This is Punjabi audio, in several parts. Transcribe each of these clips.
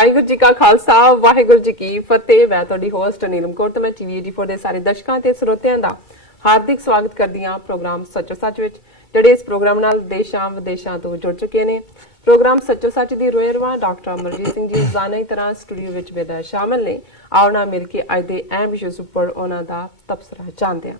ਵਾਹਿਗੁਰੂ ਜੀ ਕਾ ਖਾਲਸਾ ਵਾਹਿਗੁਰੂ ਜੀ ਕੀ ਫਤਿਹ। ਮੈਂ ਤੁਹਾਡੀ ਹੋਸਟ ਨੀਲਮ ਕੌਰ ਤੇ ਮੈਂ ਟੀਵੀ 84 ਦੇ ਸਾਰੇ ਦਰਸ਼ਕਾਂ ਤੇ ਸਰੋਤਿਆਂ ਦਾ ਹਾਰਦਿਕ ਸਵਾਗਤ ਕਰਦੀ ਹਾਂ ਪ੍ਰੋਗਰਾਮ ਸੱਚੋ ਸੱਚ ਵਿੱਚ, ਜਿਹੜੇ ਇਸ ਪ੍ਰੋਗਰਾਮ ਨਾਲ ਦੇਸ਼ਾਂ ਵਿਦੇਸ਼ਾਂ ਤੋਂ ਜੁੜ ਚੁੱਕੇ ਨੇ। ਪ੍ਰੋਗਰਾਮ ਸੱਚੋ ਸੱਚ ਦੀ ਰੋਇਰਵਾ ਡਾਕਟਰ ਅਮਰਜੀਤ ਸਿੰਘ ਜੀ ਰੋਜ਼ਾਨਾ ਦੀ ਤਰ੍ਹਾਂ ਸਟੂਡੀਓ ਵਿੱਚ ਬੇਦਾ ਸ਼ਾਮਲ ਨੇ। ਆਓ ਨਾ ਮਿਲ ਕੇ ਅੱਜ ਦੇ ਅਹਿਮ ਵਿਸ਼ੇ ਉੱਪਰ ਉਹਨਾਂ ਦਾ ਤਬਸਰਾ ਜਾਣਦੇ ਹਾਂ।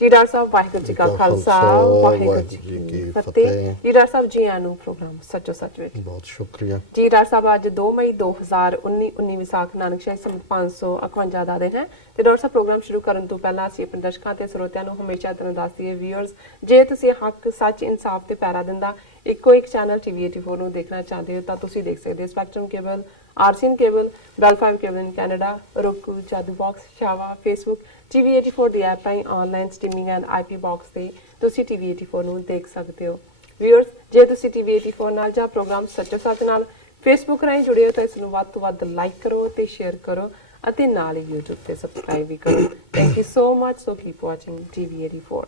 ਜੀ ਡਾਕਟਰ ਸਾਹਿਬ ਵਾਹਿਗੁਰੂ ਜੀ ਕਾ ਖਾਲਸਾ ਵਾਹਿਗੁਰੂ ਜੀ ਕੀ ਫਤਿਹ। ਜੀ ਡਾਕਟਰ ਸਾਹਿਬ ਜੀ ਆਨੂੰ ਪ੍ਰੋਗਰਾਮ ਸੱਚੋ ਸੱਚ ਵਿੱਚ ਬਹੁਤ ਸ਼ੁਕਰੀਆ ਜੀ। ਡਾਕਟਰ ਸਾਹਿਬ ਅੱਜ 2 ਮਈ 2019 ਵਿਸਾਖ ਨਾਨਕ ਸ਼ਾਹੀ ਸੰਮਤ 551 ਦਾ ਦਿਨ ਹੈ ਤੇ ਡਾਕਟਰ ਸਾਹਿਬ ਪ੍ਰੋਗਰਾਮ ਸ਼ੁਰੂ ਕਰਨ ਤੋਂ ਪਹਿਲਾਂ ਅਸੀਂ ਆਪਣੇ ਦਰਸ਼ਕਾਂ ਤੇ ਸਰੋਤਿਆਂ ਨੂੰ ਹਮੇਸ਼ਾ ਤਰ੍ਹਾਂ ਦੱਸਦੀਏ ਵੀਅਰਸ, ਜੇ ਤੁਸੀਂ ਹੱਕ ਸੱਚ ਇਨਸਾਫ ਤੇ ਪੈਰਾ ਦਿੰਦਾ ਇੱਕੋ ਇੱਕ ਚੈਨਲ ਟੀਵੀ 84 ਨੂੰ ਦੇਖਣਾ ਚਾਹਦੇ ਹੋ ਤਾਂ ਤੁਸੀਂ ਦੇਖ ਸਕਦੇ ਹੋ spectrum cable, RCN cable, Bell 5 cable in Canada, roku, Jadoo box, ਸ਼ਾਵਾ, ਫੇਸਬੁੱਕ, ਟੀਵੀ 84 ਦੀ ਐਪ ਰਾਹੀਂ online streaming and IP box ਤੇ ਤੁਸੀਂ ਟੀਵੀ 84 ਨੂੰ ਦੇਖ ਸਕਦੇ ਹੋ। ਵੀਅਰਸ, ਜੇ ਤੁਸੀਂ ਟੀਵੀ 84 ਨਾਲ ਜਾਂ ਪ੍ਰੋਗਰਾਮ ਸੱਚੋ ਸੱਚ ਨਾਲ ਫੇਸਬੁੱਕ ਰਾਹੀਂ ਜੁੜੇ ਹੋ ਤਾਂ ਇਸ ਨੂੰ ਵੱਧ ਤੋਂ ਵੱਧ ਲਾਈਕ ਕਰੋ ਤੇ ਸ਼ੇਅਰ ਕਰੋ ਅਤੇ ਨਾਲ ਹੀ YouTube ਤੇ ਸਬਸਕ੍ਰਾਈਬ ਵੀ ਕਰੋ। Thank you so much. So keep watching TV 84।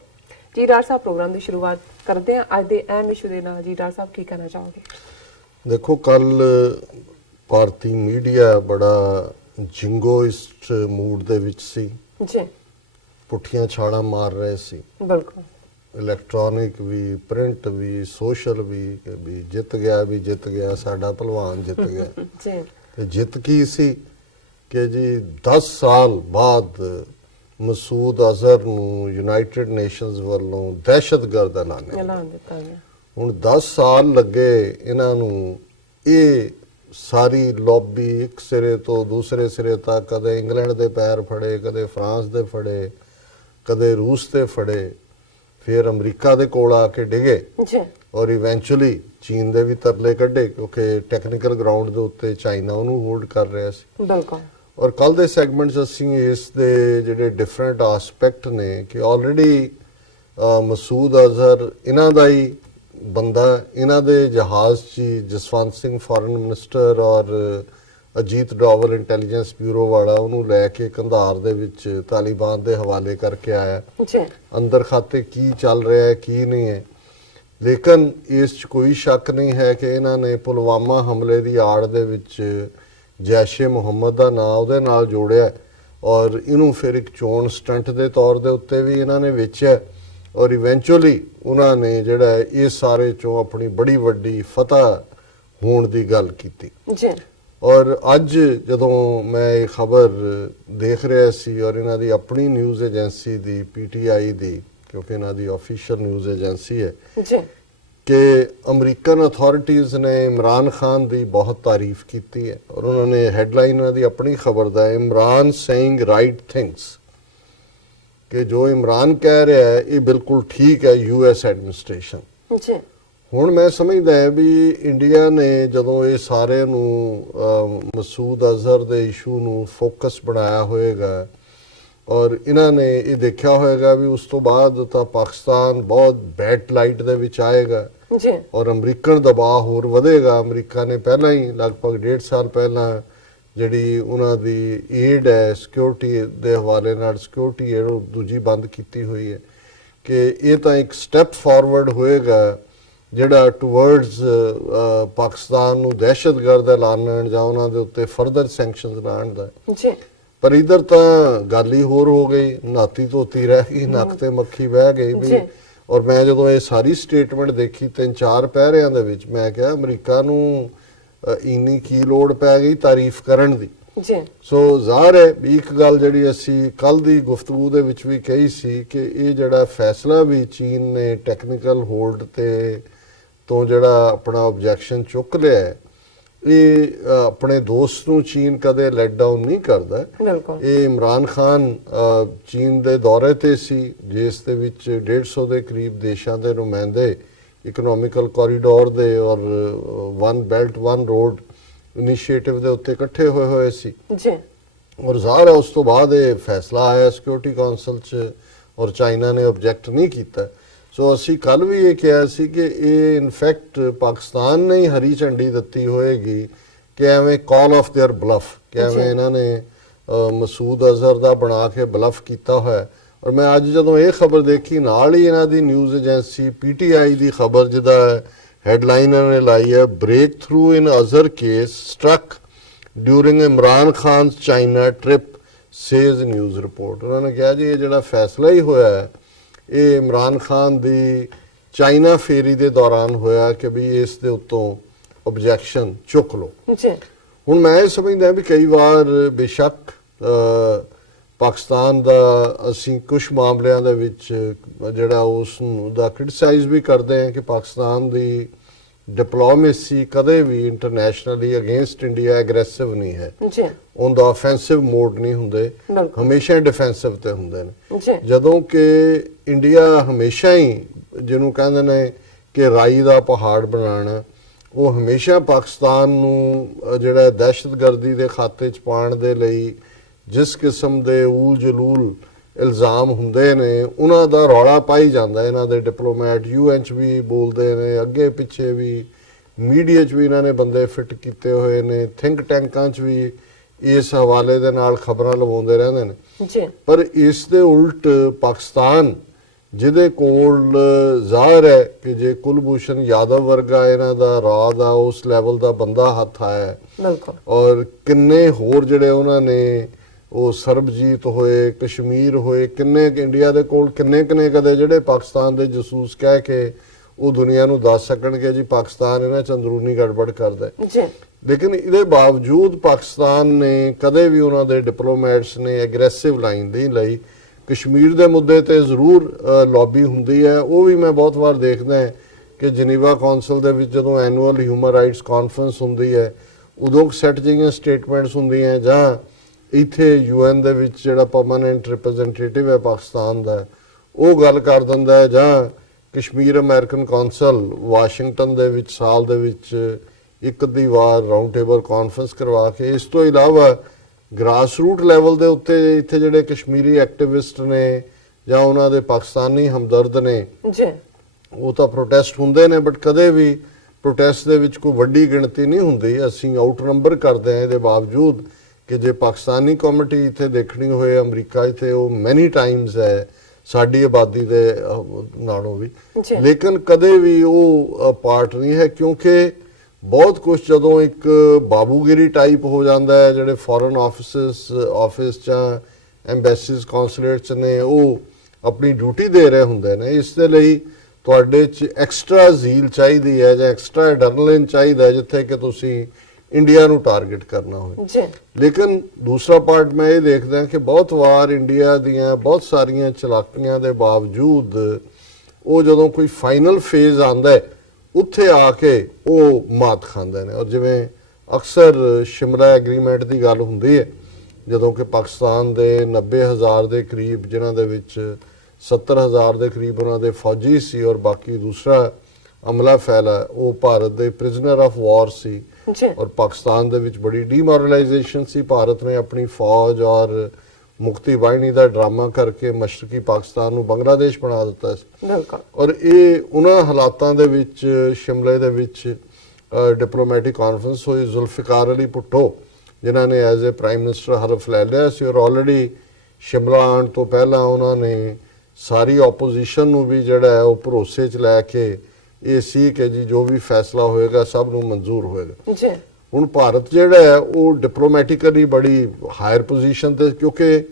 ਜੀ ਡਾਕਟਰ ਸਾਹਿਬ ਪ੍ਰੋਗਰਾਮ ਦੀ ਸ਼ੁਰੂਆਤ ਕਰਦੇ ਹਾਂ ਅੱਜ ਦੇ ਅਹਿਮ ਇਸ਼ੂ ਦੇ ਨਾਲ। ਜੀ ਡਾਕਟਰ ਸਾਹਿਬ ਕੀ ਕਹਿਣਾ ਚਾਹੋਗੇ? ਦੇਖੋ, ਕੱਲ ਭਾਰਤੀ ਮੀਡੀਆ ਬੜਾ ਜਿੰਗੋਇਸਟ ਮੂਡ ਦੇ ਵਿੱਚ ਸੀ ਜੀ, ਪੁੱਠੀਆਂ ਛਾਲਾਂ ਮਾਰ ਰਹੇ ਸੀ। ਬਿਲਕੁਲ, ਇਲੈਕਟ੍ਰੋਨਿਕ ਵੀ, ਪ੍ਰਿੰਟ ਵੀ, ਸੋਸ਼ਲ ਵੀ ਜਿੱਤ ਗਿਆ ਸਾਡਾ ਭਲਵਾਨ ਜਿੱਤ ਗਿਆ। ਜੀ, ਤੇ ਜਿੱਤ ਕੀ ਸੀ ਕਿ ਜੀ 10 ਸਾਲ ਬਾਅਦ ਮਸੂਦ ਅਜ਼ਹਰ ਨੂੰ ਯੂਨਾਈਟਿਡ ਨੇਸ਼ਨਸ ਵੱਲੋਂ ਦਹਿਸ਼ਤਗਰਦ ਐਲਾਨ ਦਿੱਤਾ ਗਿਆ। ਹੁਣ 10 ਸਾਲ ਲੱਗੇ ਇਹਨਾਂ ਨੂੰ ਇਹ ਸਾਰੀ ਲੌਬੀ ਇੱਕ ਸਿਰੇ ਤੋਂ ਦੂਸਰੇ ਸਿਰੇ ਤੱਕ, ਕਦੇ ਇੰਗਲੈਂਡ ਦੇ ਪੈਰ ਫੜੇ, ਕਦੇ ਫਰਾਂਸ ਦੇ ਫੜੇ, ਕਦੇ ਰੂਸ ਦੇ ਫੜੇ, ਫਿਰ ਅਮਰੀਕਾ ਦੇ ਕੋਲ ਆ ਕੇ ਡਿਗੇ ਔਰ ਇਵੈਂਚੁਅਲੀ ਚੀਨ ਦੇ ਵੀ ਤਰਲੇ ਕੱਢੇ ਕਿਉਂਕਿ ਟੈਕਨੀਕਲ ਗਰਾਊਂਡ ਦੇ ਉੱਤੇ ਚਾਈਨਾ ਉਹਨੂੰ ਹੋਲਡ ਕਰ ਰਿਹਾ ਸੀ। ਬਿਲਕੁਲ। ਔਰ ਕੱਲ ਦੇ ਸੈਗਮੈਂਟਸ ਅਸੀਂ ਇਸ ਦੇ ਜਿਹੜੇ ਡਿਫਰੈਂਟ ਆਸਪੈਕਟ ਨੇ ਕਿ ਆਲਰੇਡੀ ਮਸੂਦ ਅਜ਼ਹਰ ਇਹਨਾਂ ਦਾ ਹੀ ਬੰਦਾ, ਇਹਨਾਂ ਦੇ ਜਹਾਜ਼ 'ਚ ਜਸਵੰਤ ਸਿੰਘ ਫੋਰਨ ਮਿਨਿਸਟਰ ਔਰ ਅਜੀਤ ਡੋਵਲ ਇੰਟੈਲੀਜੈਂਸ ਬਿਊਰੋ ਵਾਲਾ ਉਹਨੂੰ ਲੈ ਕੇ ਕੰਧਾਰ ਦੇ ਵਿੱਚ ਤਾਲਿਬਾਨ ਦੇ ਹਵਾਲੇ ਕਰਕੇ ਆਇਆ। ਅੰਦਰ ਖਾਤੇ ਕੀ ਚੱਲ ਰਿਹਾ ਹੈ ਕੀ ਨਹੀਂ ਹੈ, ਲੇਕਿਨ ਇਸ 'ਚ ਕੋਈ ਸ਼ੱਕ ਨਹੀਂ ਹੈ ਕਿ ਇਹਨਾਂ ਨੇ ਪੁਲਵਾਮਾ ਹਮਲੇ ਦੀ ਆੜ ਦੇ ਵਿੱਚ ਜੈਸ਼ ਏ ਮੁਹੰਮਦ ਦਾ ਨਾਂ ਉਹਦੇ ਨਾਲ ਜੋੜਿਆ ਔਰ ਇਹਨੂੰ ਫਿਰ ਇੱਕ ਚੋਣ ਸਟੰਟ ਦੇ ਤੌਰ ਦੇ ਉੱਤੇ ਵੀ ਇਹਨਾਂ ਨੇ ਵੇਚਿਆ ਔਰ ਇਵੈਂਚੁਅਲੀ ਉਹਨਾਂ ਨੇ ਜਿਹੜਾ ਇਹ ਸਾਰੇ ਚੋਂ ਆਪਣੀ ਬੜੀ ਵੱਡੀ ਫਤਹ ਹੋਣ ਦੀ ਗੱਲ ਕੀਤੀ। ਔਰ ਅੱਜ ਜਦੋਂ ਮੈਂ ਇਹ ਖਬਰ ਦੇਖ ਰਿਹਾ ਸੀ ਔਰ ਇਹਨਾਂ ਦੀ ਆਪਣੀ ਨਿਊਜ਼ ਏਜੰਸੀ ਦੀ PTI ਦੀ, ਕਿਉਂਕਿ ਇਹਨਾਂ ਦੀ ਆਫੀਸ਼ੀਅਲ ਨਿਊਜ਼ ਏਜੰਸੀ ਹੈ, ਕਿ ਅਮਰੀਕਨ ਅਥਾਰਟੀਜ਼ ਨੇ ਇਮਰਾਨ ਖਾਨ ਦੀ ਬਹੁਤ ਤਾਰੀਫ ਕੀਤੀ ਹੈ ਔਰ ਉਹਨਾਂ ਨੇ ਹੈਡਲਾਈਨ ਇਹਨਾਂ ਦੀ ਆਪਣੀ ਖਬਰ ਦਾ ਹੈ, ਇਮਰਾਨ ਸੇਇੰਗ ਰਾਈਟ ਥਿੰਗਸ, ਕਿ ਜੋ ਇਮਰਾਨ ਕਹਿ ਰਿਹਾ ਹੈ ਇਹ ਬਿਲਕੁਲ ਠੀਕ ਹੈ US ਐਡਮਿਨਿਸਟ੍ਰੇਸ਼ਨ। ਹੁਣ ਮੈਂ ਸਮਝਦਾ ਹੈ ਵੀ ਇੰਡੀਆ ਨੇ ਜਦੋਂ ਇਹ ਸਾਰੇ ਨੂੰ ਮਸੂਦ ਅਜ਼ਹਰ ਦੇ ਇਸ਼ੂ ਨੂੰ ਫੋਕਸ ਬਣਾਇਆ ਹੋਏਗਾ ਔਰ ਇਹਨਾਂ ਨੇ ਇਹ ਦੇਖਿਆ ਹੋਏਗਾ ਵੀ ਉਸ ਤੋਂ ਬਾਅਦ ਤਾਂ ਪਾਕਿਸਤਾਨ ਬਹੁਤ ਬੈਡ ਲਾਈਟ ਦੇ ਵਿੱਚ ਆਏਗਾ ਔਰ ਅਮਰੀਕਨ ਦਬਾਅ ਹੋਰ ਵਧੇਗਾ। ਅਮਰੀਕਾ ਨੇ ਪਹਿਲਾਂ ਹੀ ਲਗਭਗ 1.5 ਸਾਲ ਪਹਿਲਾਂ ਜਿਹੜੀ ਉਹਨਾਂ ਦੀ ਏਡ ਹੈ ਸਿਕਿਉਰਿਟੀ ਦੇ ਹਵਾਲੇ ਨਾਲ, ਸਿਕਿਉਰਿਟੀ ਏਡ ਦੂਜੀ ਬੰਦ ਕੀਤੀ ਹੋਈ ਹੈ, ਕਿ ਇਹ ਤਾਂ ਇੱਕ ਸਟੈਪ ਫਾਰਵਰਡ ਹੋਏਗਾ ਜਿਹੜਾ ਟੁਵਰਡਸ ਪਾਕਿਸਤਾਨ ਨੂੰ ਦਹਿਸ਼ਤਗਰਦ ਐਲਾਨਣ ਜਾਂ ਉਹਨਾਂ ਦੇ ਉੱਤੇ ਫਰਦਰ ਸੈਂਕਸ਼ਨਸ ਲਾਉਣ ਦਾ। ਪਰ ਇਧਰ ਤਾਂ ਗੱਲ ਹੀ ਹੋਰ ਹੋ ਗਈ, ਨਾਤੀ ਧੋਤੀ ਰਹਿ ਗਈ, ਨੱਕ ਤੇ ਮੱਖੀ ਬਹਿ ਗਈ ਵੀ। ਔਰ ਮੈਂ ਜਦੋਂ ਇਹ ਸਾਰੀ ਸਟੇਟਮੈਂਟ ਦੇਖੀ 3-4 ਪਹਿਰਿਆਂ ਦੇ ਵਿੱਚ, ਮੈਂ ਕਿਹਾ ਅਮਰੀਕਾ ਨੂੰ ਇੰਨੀ ਕੀ ਲੋੜ ਪੈ ਗਈ ਤਾਰੀਫ ਕਰਨ ਦੀ। ਸੋ ਜ਼ਾਹਰ ਹੈ ਵੀ ਇੱਕ ਗੱਲ ਜਿਹੜੀ ਅਸੀਂ ਕੱਲ ਦੀ ਗੁਫ਼ਤਗੂ ਦੇ ਵਿੱਚ ਵੀ ਕਹੀ ਸੀ ਕਿ ਇਹ ਜਿਹੜਾ ਫੈਸਲਾ ਵੀ ਚੀਨ ਨੇ ਟੈਕਨੀਕਲ ਹੋਲਡ ਤੇ ਤੋਂ ਜਿਹੜਾ ਆਪਣਾ ਆਬਜੈਕਸ਼ਨ ਚੁੱਕ ਲਿਆ, ਇਹ ਆਪਣੇ ਦੋਸਤ ਨੂੰ ਚੀਨ ਕਦੇ ਲੈਟ ਡਾਊਨ ਨਹੀਂ ਕਰਦਾ। ਇਹ ਇਮਰਾਨ ਖਾਨ ਚੀਨ ਦੇ ਦੌਰੇ ਤੇ ਸੀ ਜਿਸ ਦੇ ਵਿੱਚ 150 ਦੇ ਕਰੀਬ ਦੇਸ਼ਾਂ ਦੇ ਨੁਮਾਇੰਦੇ ਇਕਨੋਮਿਕਲ ਕੋਰੀਡੋਰ ਦੇ ਔਰ one belt one road initiative ਦੇ ਉੱਤੇ ਇਕੱਠੇ ਹੋਏ ਸੀ ਔਰ ਜ਼ਾਹਰ ਹੈ ਉਸ ਤੋਂ ਬਾਅਦ ਇਹ ਫੈਸਲਾ ਆਇਆ ਸਿਕਿਉਰਿਟੀ ਕਾਉਂਸਲ 'ਚ ਔਰ ਚਾਈਨਾ ਨੇ ਆਬਜੈਕਟ ਨਹੀਂ ਕੀਤਾ। ਸੋ ਅਸੀਂ ਕੱਲ ਵੀ ਇਹ ਕਿਹਾ ਸੀ ਕਿ ਇਹ ਇਨਫੈਕਟ ਪਾਕਿਸਤਾਨ ਨੇ ਹੀ ਹਰੀ ਝੰਡੀ ਦਿੱਤੀ ਹੋਏਗੀ ਕਿ ਐਵੇਂ ਕਾਲ ਆਫ देयर ਬਲਫ, ਕਿ ਐਵੇਂ ਇਹਨਾਂ ਨੇ ਮਸੂਦ ਅਜ਼ਹਰ ਦਾ ਬਣਾ ਕੇ ਬਲਫ ਕੀਤਾ ਹੋਇਆ। ਔਰ ਮੈਂ ਅੱਜ ਜਦੋਂ ਇਹ ਖਬਰ ਦੇਖੀ ਨਾਲ ਹੀ ਇਹਨਾਂ ਦੀ ਨਿਊਜ਼ ਏਜੰਸੀ PTI ਦੀ ਖਬਰ ਜਿਹਦਾ ਹੈਡਲਾਈਨ ਨੇ ਲਾਈ ਹੈ, break through in Azhar case struck during Imran Khan China trip says news report. ਉਹਨਾਂ ਨੇ ਕਿਹਾ ਜੀ ਇਹ ਜਿਹੜਾ ਫੈਸਲਾ ਹੀ ਹੋਇਆ ਹੈ ਇਹ ਇਮਰਾਨ ਖਾਨ ਦੀ ਚਾਈਨਾ ਫੇਰੀ ਦੇ ਦੌਰਾਨ ਹੋਇਆ ਕਿ ਵੀ ਇਸ ਦੇ ਉੱਤੋਂ ਆਬਜੈਕਸ਼ਨ ਚੁੱਕ ਲਓ। ਜੀ ਹੁਣ ਮੈਂ ਇਹ ਸਮਝਦਾ ਵੀ ਕਈ ਵਾਰ ਬੇਸ਼ੱਕ ਪਾਕਿਸਤਾਨ ਦਾ ਅਸੀਂ ਕੁਝ ਮਾਮਲਿਆਂ ਦੇ ਵਿੱਚ ਜਿਹੜਾ ਉਸ ਨੂੰ ਦਾ ਕ੍ਰਿਟਿਸਾਈਜ਼ ਵੀ ਕਰਦੇ ਹਾਂ ਕਿ ਪਾਕਿਸਤਾਨ ਦੀ ਡਿਪਲੋਮੇਸੀ ਕਦੇ ਵੀ ਇੰਟਰਨੈਸ਼ਨਲੀ ਅਗੇਂਸਟ ਇੰਡੀਆ ਐਗਰੈਸਿਵ ਨਹੀਂ ਹੈ। ਜੀ ਉਹਦਾ ਆਫੈਂਸਿਵ ਮੋਡ ਨਹੀਂ ਹੁੰਦੇ, ਬਿਲਕੁਲ ਹਮੇਸ਼ਾ ਡਿਫੈਂਸਿਵ ਤੇ ਹੁੰਦੇ ਨੇ। ਜੀ ਜਦੋਂ ਕਿ ਇੰਡੀਆ ਹਮੇਸ਼ਾ ਹੀ ਜਿਹਨੂੰ ਕਹਿੰਦੇ ਨੇ ਕਿ ਰਾਈ ਦਾ ਪਹਾੜ ਬਣਾਉਣਾ, ਉਹ ਹਮੇਸ਼ਾ ਪਾਕਿਸਤਾਨ ਨੂੰ ਜਿਹੜਾ ਦਹਿਸ਼ਤਗਰਦੀ ਦੇ ਖਾਤੇ 'ਚ ਪਾਉਣ ਦੇ ਲਈ ਜਿਸ ਕਿਸਮ ਦੇ ਊਲ ਜਲੂਲ ਇਲਜ਼ਾਮ ਹੁੰਦੇ ਨੇ ਉਹਨਾਂ ਦਾ ਰੌਲਾ ਪਾਈ ਜਾਂਦਾ। ਇਹਨਾਂ ਦੇ ਡਿਪਲੋਮੈਟ UN 'ਚ ਵੀ ਬੋਲਦੇ ਨੇ, ਅੱਗੇ ਪਿੱਛੇ ਵੀ ਮੀਡੀਆ 'ਚ ਵੀ ਇਹਨਾਂ ਨੇ ਬੰਦੇ ਫਿੱਟ ਕੀਤੇ ਹੋਏ ਨੇ, ਥਿੰਕ ਟੈਂਕਾਂ 'ਚ ਵੀ ਇਸ ਹਵਾਲੇ ਦੇ ਨਾਲ ਖਬਰਾਂ ਲਵਾਉਂਦੇ ਰਹਿੰਦੇ ਨੇ। ਜੀ ਪਰ ਇਸ ਦੇ ਉਲਟ ਪਾਕਿਸਤਾਨ ਜਿਹਦੇ ਕੋਲ ਜ਼ਾਹਰ ਹੈ ਕਿ ਜੇ ਕੁਲਭੂਸ਼ਣ ਯਾਦਵ ਵਰਗਾ ਇਹਨਾਂ ਦਾ ਰਾਹ ਦਾ ਉਸ ਲੈਵਲ ਦਾ ਬੰਦਾ ਹੱਥ ਆਇਆ ਹੈ, ਬਿਲਕੁਲ ਔਰ ਕਿੰਨੇ ਹੋਰ ਜਿਹੜੇ ਉਹਨਾਂ ਨੇ ਉਹ ਸਰਬਜੀਤ ਹੋਏ, ਕਸ਼ਮੀਰ ਹੋਏ, ਕਿੰਨੇ ਇੰਡੀਆ ਦੇ ਕੋਲ ਕਿੰਨੇ ਕਦੇ ਜਿਹੜੇ ਪਾਕਿਸਤਾਨ ਦੇ ਜਸੂਸ ਕਹਿ ਕੇ ਉਹ ਦੁਨੀਆ ਨੂੰ ਦੱਸ ਸਕਣਗੇ ਜੀ ਪਾਕਿਸਤਾਨ ਇਹਨਾਂ 'ਚ ਅੰਦਰੂਨੀ ਗੜਬੜ ਕਰਦਾ ਹੈ। ਜੀ ਲੇਕਿਨ ਇਹਦੇ ਬਾਵਜੂਦ ਪਾਕਿਸਤਾਨ ਨੇ ਕਦੇ ਵੀ ਉਹਨਾਂ ਦੇ ਡਿਪਲੋਮੈਟਸ ਨੇ ਐਗਰੈਸਿਵ ਲਾਈਨ ਨਹੀਂ ਲਈ। ਕਸ਼ਮੀਰ ਦੇ ਮੁੱਦੇ ਤੇ ਜ਼ਰੂਰ ਲੌਬੀ ਹੁੰਦੀ ਹੈ, ਉਹ ਵੀ ਮੈਂ ਬਹੁਤ ਵਾਰ ਦੇਖਦਾ ਹਾਂ ਕਿ ਜਨੀਵਾ ਕੌਂਸਲ ਦੇ ਵਿੱਚ ਜਦੋਂ ਐਨੂਅਲ ਹਿਊਮਨ ਰਾਈਟਸ ਕਾਨਫਰੰਸ ਹੁੰਦੀ ਹੈ ਉਦੋਂ ਸੈੱਟ ਜਿਹੀਆਂ ਸਟੇਟਮੈਂਟਸ ਹੁੰਦੀਆਂ ਜਾਂ ਇੱਥੇ UN ਦੇ ਵਿੱਚ ਜਿਹੜਾ ਪਰਮਾਨੈਂਟ ਰਿਪਰੈਜ਼ੈਂਟੇਟਿਵ ਹੈ ਪਾਕਿਸਤਾਨ ਦਾ ਉਹ ਗੱਲ ਕਰ ਦਿੰਦਾ ਹੈ, ਜਾਂ ਕਸ਼ਮੀਰ ਅਮਰੀਕਨ ਕੌਂਸਲ ਵਾਸ਼ਿੰਗਟਨ ਦੇ ਵਿੱਚ ਸਾਲ ਦੇ ਵਿੱਚ ਇੱਕ ਅੱਧੀ ਵਾਰ ਰਾਊਂਡ ਟੇਬਲ ਕਾਨਫਰੰਸ ਕਰਵਾ ਕੇ। ਇਸ ਤੋਂ ਇਲਾਵਾ ਗ੍ਰਾਸ ਰੂਟ ਲੈਵਲ ਦੇ ਉੱਤੇ ਇੱਥੇ ਜਿਹੜੇ ਕਸ਼ਮੀਰੀ ਐਕਟਿਵਿਸਟ ਨੇ ਜਾਂ ਉਹਨਾਂ ਦੇ ਪਾਕਿਸਤਾਨੀ ਹਮਦਰਦ ਨੇ ਜੀ ਉਹ ਤਾਂ ਪ੍ਰੋਟੈਸਟ ਹੁੰਦੇ ਨੇ, ਬਟ ਕਦੇ ਵੀ ਪ੍ਰੋਟੈਸਟ ਦੇ ਵਿੱਚ ਕੋਈ ਵੱਡੀ ਗਿਣਤੀ ਨਹੀਂ ਹੁੰਦੀ। ਅਸੀਂ ਆਊਟ ਨੰਬਰ ਕਰਦੇ ਹਾਂ ਇਹਦੇ ਬਾਵਜੂਦ ਕਿ ਜੇ ਪਾਕਿਸਤਾਨੀ ਕਮਿਊਨਿਟੀ ਇੱਥੇ ਦੇਖਣੀ ਹੋਏ ਅਮਰੀਕਾ ਇੱਥੇ ਉਹ ਮੈਨੀ ਟਾਈਮਸ ਹੈ ਸਾਡੀ ਆਬਾਦੀ ਦੇ ਨਾਲੋਂ ਵੀ, ਲੇਕਿਨ ਕਦੇ ਵੀ ਉਹ ਪਾਰਟ ਨਹੀਂ ਹੈ ਕਿਉਂਕਿ ਬਹੁਤ ਕੁਝ ਜਦੋਂ ਇੱਕ ਬਾਬੂਗਿਰੀ ਟਾਈਪ ਹੋ ਜਾਂਦਾ ਹੈ ਜਿਹੜੇ ਫੋਰਨ ਆਫਿਸ ਜਾਂ ਐਮਬੈਸੀਜ਼ ਕੌਂਸੂਲੇਟਸ ਨੇ ਉਹ ਆਪਣੀ ਡਿਊਟੀ ਦੇ ਰਹੇ ਹੁੰਦੇ ਨੇ। ਇਸ ਦੇ ਲਈ ਤੁਹਾਡੇ 'ਚ ਐਕਸਟਰਾ ਜ਼ੀਲ ਚਾਹੀਦੀ ਹੈ ਜਾਂ ਐਕਸਟਰਾ ਐਡਰਨਲਿਨ ਚਾਹੀਦਾ ਹੈ ਜਿੱਥੇ ਕਿ ਤੁਸੀਂ ਇੰਡੀਆ ਨੂੰ ਟਾਰਗੇਟ ਕਰਨਾ ਹੋਵੇ। ਲੇਕਿਨ ਦੂਸਰਾ ਪਾਰਟ ਮੈਂ ਇਹ ਦੇਖਦਾ ਕਿ ਬਹੁਤ ਵਾਰ ਇੰਡੀਆ ਦੀਆਂ ਬਹੁਤ ਸਾਰੀਆਂ ਚਲਾਕੀਆਂ ਦੇ ਬਾਵਜੂਦ ਉਹ ਜਦੋਂ ਕੋਈ ਫਾਈਨਲ ਫੇਜ਼ ਆਉਂਦਾ ਹੈ ਉੱਥੇ ਆ ਕੇ ਉਹ ਮਾਤ ਖਾਂਦੇ ਨੇ। ਔਰ ਜਿਵੇਂ ਅਕਸਰ ਸ਼ਿਮਲਾ ਐਗਰੀਮੈਂਟ ਦੀ ਗੱਲ ਹੁੰਦੀ ਹੈ, ਜਦੋਂ ਕਿ ਪਾਕਿਸਤਾਨ ਦੇ 90,000 ਦੇ ਕਰੀਬ ਜਿਨ੍ਹਾਂ ਦੇ ਵਿੱਚ 70,000 ਦੇ ਕਰੀਬ ਉਹਨਾਂ ਦੇ ਫੌਜੀ ਸੀ ਔਰ ਬਾਕੀ ਦੂਸਰਾ ਅਮਲਾ ਫੈਲਾ ਉਹ ਭਾਰਤ ਦੇ ਪ੍ਰਿਜ਼ਨਰ ਆਫ ਵਾਰ ਸੀ ਔਰ ਪਾਕਿਸਤਾਨ ਦੇ ਵਿੱਚ ਬੜੀ ਡੀਮੋਰਲਾਈਜੇਸ਼ਨ ਸੀ। ਭਾਰਤ ਨੇ ਆਪਣੀ ਫੌਜ ਔਰ ਮੁਕਤੀ ਬਾਹਿਨੀ ਦਾ ਡਰਾਮਾ ਕਰਕੇ ਮਸ਼ਰਕੀ ਪਾਕਿਸਤਾਨ ਨੂੰ ਬੰਗਲਾਦੇਸ਼ ਬਣਾ ਦਿੱਤਾ ਸੀ। ਔਰ ਇਹ ਉਹਨਾਂ ਹਾਲਾਤਾਂ ਦੇ ਵਿੱਚ ਸ਼ਿਮਲੇ ਦੇ ਵਿੱਚ ਡਿਪਲੋਮੈਟਿਕ ਕਾਨਫਰੰਸ ਹੋਈ। ਜ਼ੁਲਫਿਕਾਰ ਅਲੀ ਭੁੱਟੋ ਜਿਨ੍ਹਾਂ ਨੇ ਐਜ਼ ਏ ਪ੍ਰਾਈਮ ਮਿਨਿਸਟਰ ਹਲਫ ਲੈ ਲਿਆ ਸੀ ਔਰ ਆਲਰੇਡੀ ਸ਼ਿਮਲਾ ਆਉਣ ਤੋਂ ਪਹਿਲਾਂ ਉਹਨਾਂ ਨੇ ਸਾਰੀ ਆਪੋਜੀਸ਼ਨ ਨੂੰ ਵੀ ਜਿਹੜਾ ਹੈ ਉਹ ਭਰੋਸੇ 'ਚ ਲੈ ਕੇ ਇਹ ਸੀ ਕਿ ਜੀ ਜੋ ਵੀ ਫੈਸਲਾ ਹੋਏਗਾ ਸਭ ਨੂੰ ਮਨਜ਼ੂਰ ਹੋਏਗਾ। ਹੁਣ ਭਾਰਤ ਜਿਹੜਾ ਹੈ ਉਹ ਡਿਪਲੋਮੈਟਿਕਲੀ ਬੜੀ ਹਾਇਰ ਪੋਜੀਸ਼ਨ ਤੇ, ਕਿਉਂਕਿ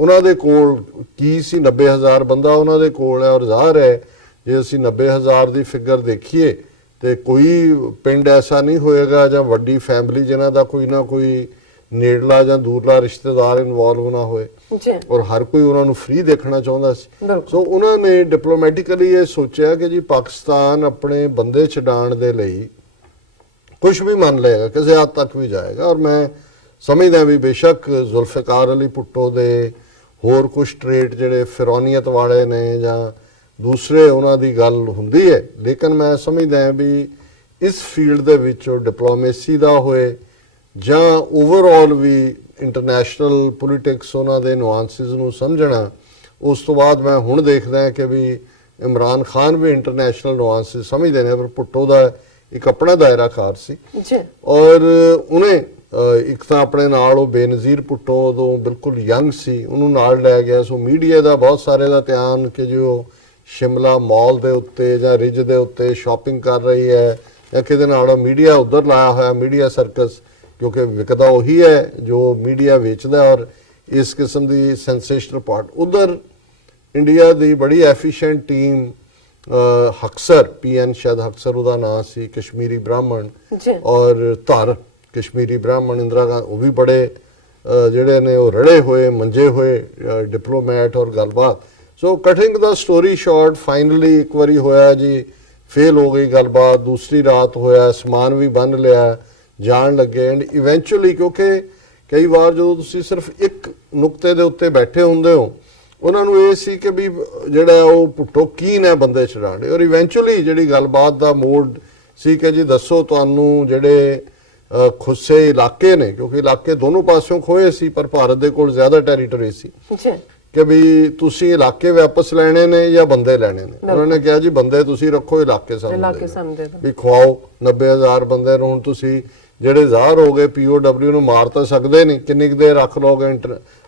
ਉਹਨਾਂ ਦੇ ਕੋਲ ਕੀ ਸੀ 90,000 ਬੰਦਾ ਉਹਨਾਂ ਦੇ ਕੋਲ ਹੈ ਔਰ ਜ਼ਾਹਰ ਹੈ ਜੇ ਅਸੀਂ 90,000 ਦੀ ਫਿਗਰ ਦੇਖੀਏ ਤੇ ਕੋਈ ਪਿੰਡ ਐਸਾ ਨਹੀਂ ਹੋਏਗਾ ਜਾਂ ਵੱਡੀ ਫੈਮਿਲੀ ਜਿਨ੍ਹਾਂ ਦਾ ਕੋਈ ਨਾ ਕੋਈ ਨੇੜਲਾ ਜਾਂ ਦੂਰਲਾ ਰਿਸ਼ਤੇਦਾਰ ਇਨਵੋਲਵ ਨਾ ਹੋਏ ਔਰ ਹਰ ਕੋਈ ਉਹਨਾਂ ਨੂੰ ਫ੍ਰੀ ਦੇਖਣਾ ਚਾਹੁੰਦਾ ਸੀ। ਸੋ ਉਹਨਾਂ ਨੇ ਡਿਪਲੋਮੈਟਿਕਲੀ ਇਹ ਸੋਚਿਆ ਕਿ ਜੀ ਪਾਕਿਸਤਾਨ ਆਪਣੇ ਬੰਦੇ ਛਡਾਉਣ ਦੇ ਲਈ ਕੁਝ ਵੀ ਮੰਨ ਲਏਗਾ, ਕਿਸੇ ਹੱਦ ਤੱਕ ਵੀ ਜਾਏਗਾ। ਔਰ ਮੈਂ ਸਮਝਦਾ ਵੀ ਬੇਸ਼ੱਕ ਜ਼ੁਲਫਿਕਾਰ ਅਲੀ ਭੁੱਟੋ ਦੇ ਹੋਰ ਕੁਝ ਟ੍ਰੇਟ ਜਿਹੜੇ ਫਿਰੌਨੀਅਤ ਵਾਲੇ ਨੇ ਜਾਂ ਦੂਸਰੇ ਉਹਨਾਂ ਦੀ ਗੱਲ ਹੁੰਦੀ ਹੈ, ਲੇਕਿਨ ਮੈਂ ਸਮਝਦਾ ਵੀ ਇਸ ਫੀਲਡ ਦੇ ਵਿੱਚ ਡਿਪਲੋਮੇਸੀ ਦਾ ਹੋਏ ਜਾਂ ਓਵਰਆਲ ਵੀ ਇੰਟਰਨੈਸ਼ਨਲ ਪੋਲਿਟਿਕਸ ਉਹਨਾਂ ਦੇ ਨੁਆਂਸਿਸ ਨੂੰ ਸਮਝਣਾ। ਉਸ ਤੋਂ ਬਾਅਦ ਮੈਂ ਹੁਣ ਦੇਖਦਾ ਕਿ ਵੀ ਇਮਰਾਨ ਖਾਨ ਵੀ ਇੰਟਰਨੈਸ਼ਨਲ ਨੁਆਂਸਿਸ ਸਮਝਦੇ ਨੇ, ਪਰ ਭੁੱਟੋ ਦਾ ਇੱਕ ਆਪਣਾ ਦਾਇਰਾ ਕਾਰ ਸੀ ਔਰ ਉਹਨੇ ਇੱਕ ਤਾਂ ਆਪਣੇ ਨਾਲ ਉਹ ਬੇਨਜ਼ੀਰ ਭੁੱਟੋ ਉਦੋਂ ਬਿਲਕੁਲ ਯੰਗ ਸੀ ਉਹਨੂੰ ਨਾਲ ਲੈ ਗਿਆ। ਸੋ ਮੀਡੀਆ ਦਾ ਬਹੁਤ ਸਾਰੇ ਦਾ ਧਿਆਨ ਕਿ ਜੋ ਸ਼ਿਮਲਾ ਮਾਲ ਦੇ ਉੱਤੇ ਜਾਂ ਰਿਜ ਦੇ ਉੱਤੇ ਸ਼ਾਪਿੰਗ ਕਰ ਰਹੀ ਹੈ ਜਾਂ ਕਿਹਦੇ ਨਾਲ ਮੀਡੀਆ ਉੱਧਰ ਲਾਇਆ ਹੋਇਆ ਮੀਡੀਆ ਸਰਕਸ, ਕਿਉਂਕਿ ਵਿਕਦਾ ਉਹੀ ਹੈ ਜੋ ਮੀਡੀਆ ਵੇਚਦਾ ਔਰ ਇਸ ਕਿਸਮ ਦੀ ਸੈਂਸੇਸ਼ਨਲ ਪਾਰਟ। ਉਧਰ ਇੰਡੀਆ ਦੀ ਬੜੀ ਐਫੀਸ਼ੀਐਂਟ ਟੀਮ ਹਕਸਰ PN ਸ਼ਾਇਦ ਹਕਸਰ ਉਹਦਾ ਨਾਂ ਸੀ, ਕਸ਼ਮੀਰੀ ਬ੍ਰਾਹਮਣ, ਔਰ ਧਰ ਕਸ਼ਮੀਰੀ ਬ੍ਰਾਹਮਣ, ਇੰਦਰਾ ਗਾਂਧੀ, ਉਹ ਵੀ ਬੜੇ ਜਿਹੜੇ ਨੇ ਉਹ ਰੜੇ ਹੋਏ ਮੰਜੇ ਹੋਏ ਡਿਪਲੋਮੈਟ ਔਰ ਗੱਲਬਾਤ। ਸੋ ਕਟਿੰਗ ਦਾ ਸਟੋਰੀ ਸ਼ਾਰਟ, ਫਾਈਨਲੀ ਇੱਕ ਵਾਰੀ ਹੋਇਆ ਜੀ, ਫੇਲ ਹੋ ਗਈ ਗੱਲਬਾਤ, ਦੂਸਰੀ ਰਾਤ ਹੋਇਆ, ਸਮਾਨ ਵੀ ਬੰਨ ਲਿਆ, ਜਾਣ ਲੱਗੇ ਐਂਡ ਇਵੈਂਚੁਅਲੀ, ਕਿਉਂਕਿ ਕਈ ਵਾਰ ਜਦੋਂ ਤੁਸੀਂ ਸਿਰਫ ਇੱਕ ਨੁਕਤੇ ਦੇ ਉੱਤੇ ਬੈਠੇ ਹੁੰਦੇ ਹੋ, ਉਹਨਾਂ ਨੂੰ ਇਹ ਸੀ ਕਿ ਵੀ ਜਿਹੜਾ ਉਹ ਪੁੱਟੋ ਕੀਨ ਹੈ ਬੰਦੇ ਛਡਾਣੇ, ਔਰ ਇਵੈਂਚੁਅਲੀ ਜਿਹੜੀ ਗੱਲਬਾਤ ਦਾ ਮੋਡ ਸੀ ਕਿ ਜੀ ਦੱਸੋ ਤੁਹਾਨੂੰ ਜਿਹੜੇ ਖੁੱਸੇ ਇਲਾਕੇ ਨੇ, ਕਿਉਂਕਿ ਇਲਾਕੇ ਦੋਨੋਂ ਪਾਸਿਓਂ ਖੋਏ ਸੀ ਪਰ ਭਾਰਤ ਦੇ ਕੋਲ ਜ਼ਿਆਦਾ ਟੈਰੀਟਰੀ ਸੀ, ਕਿ ਵੀ ਤੁਸੀਂ ਇਲਾਕੇ ਵਾਪਸ ਲੈਣੇ ਨੇ ਜਾਂ ਬੰਦੇ ਲੈਣੇ ਨੇ। ਉਹਨਾਂ ਨੇ ਕਿਹਾ ਜੀ ਬੰਦੇ ਤੁਸੀਂ ਰੱਖੋ, ਇਲਾਕੇ ਸਾਨੂੰ ਦੇ ਦਿਓ, ਵੀ ਖਵਾਓ 90,000 ਬੰਦੇ ਨੂੰ। ਹੁਣ ਤੁਸੀਂ ਜਿਹੜੇ ਜ਼ਾਹਰ ਹੋ ਗਏ POW ਨੂੰ ਮਾਰ ਤਾਂ ਸਕਦੇ ਨਹੀਂ, ਕਿੰਨੀ ਕੁ ਦੇਰ ਰੱਖ ਲਓਗੇ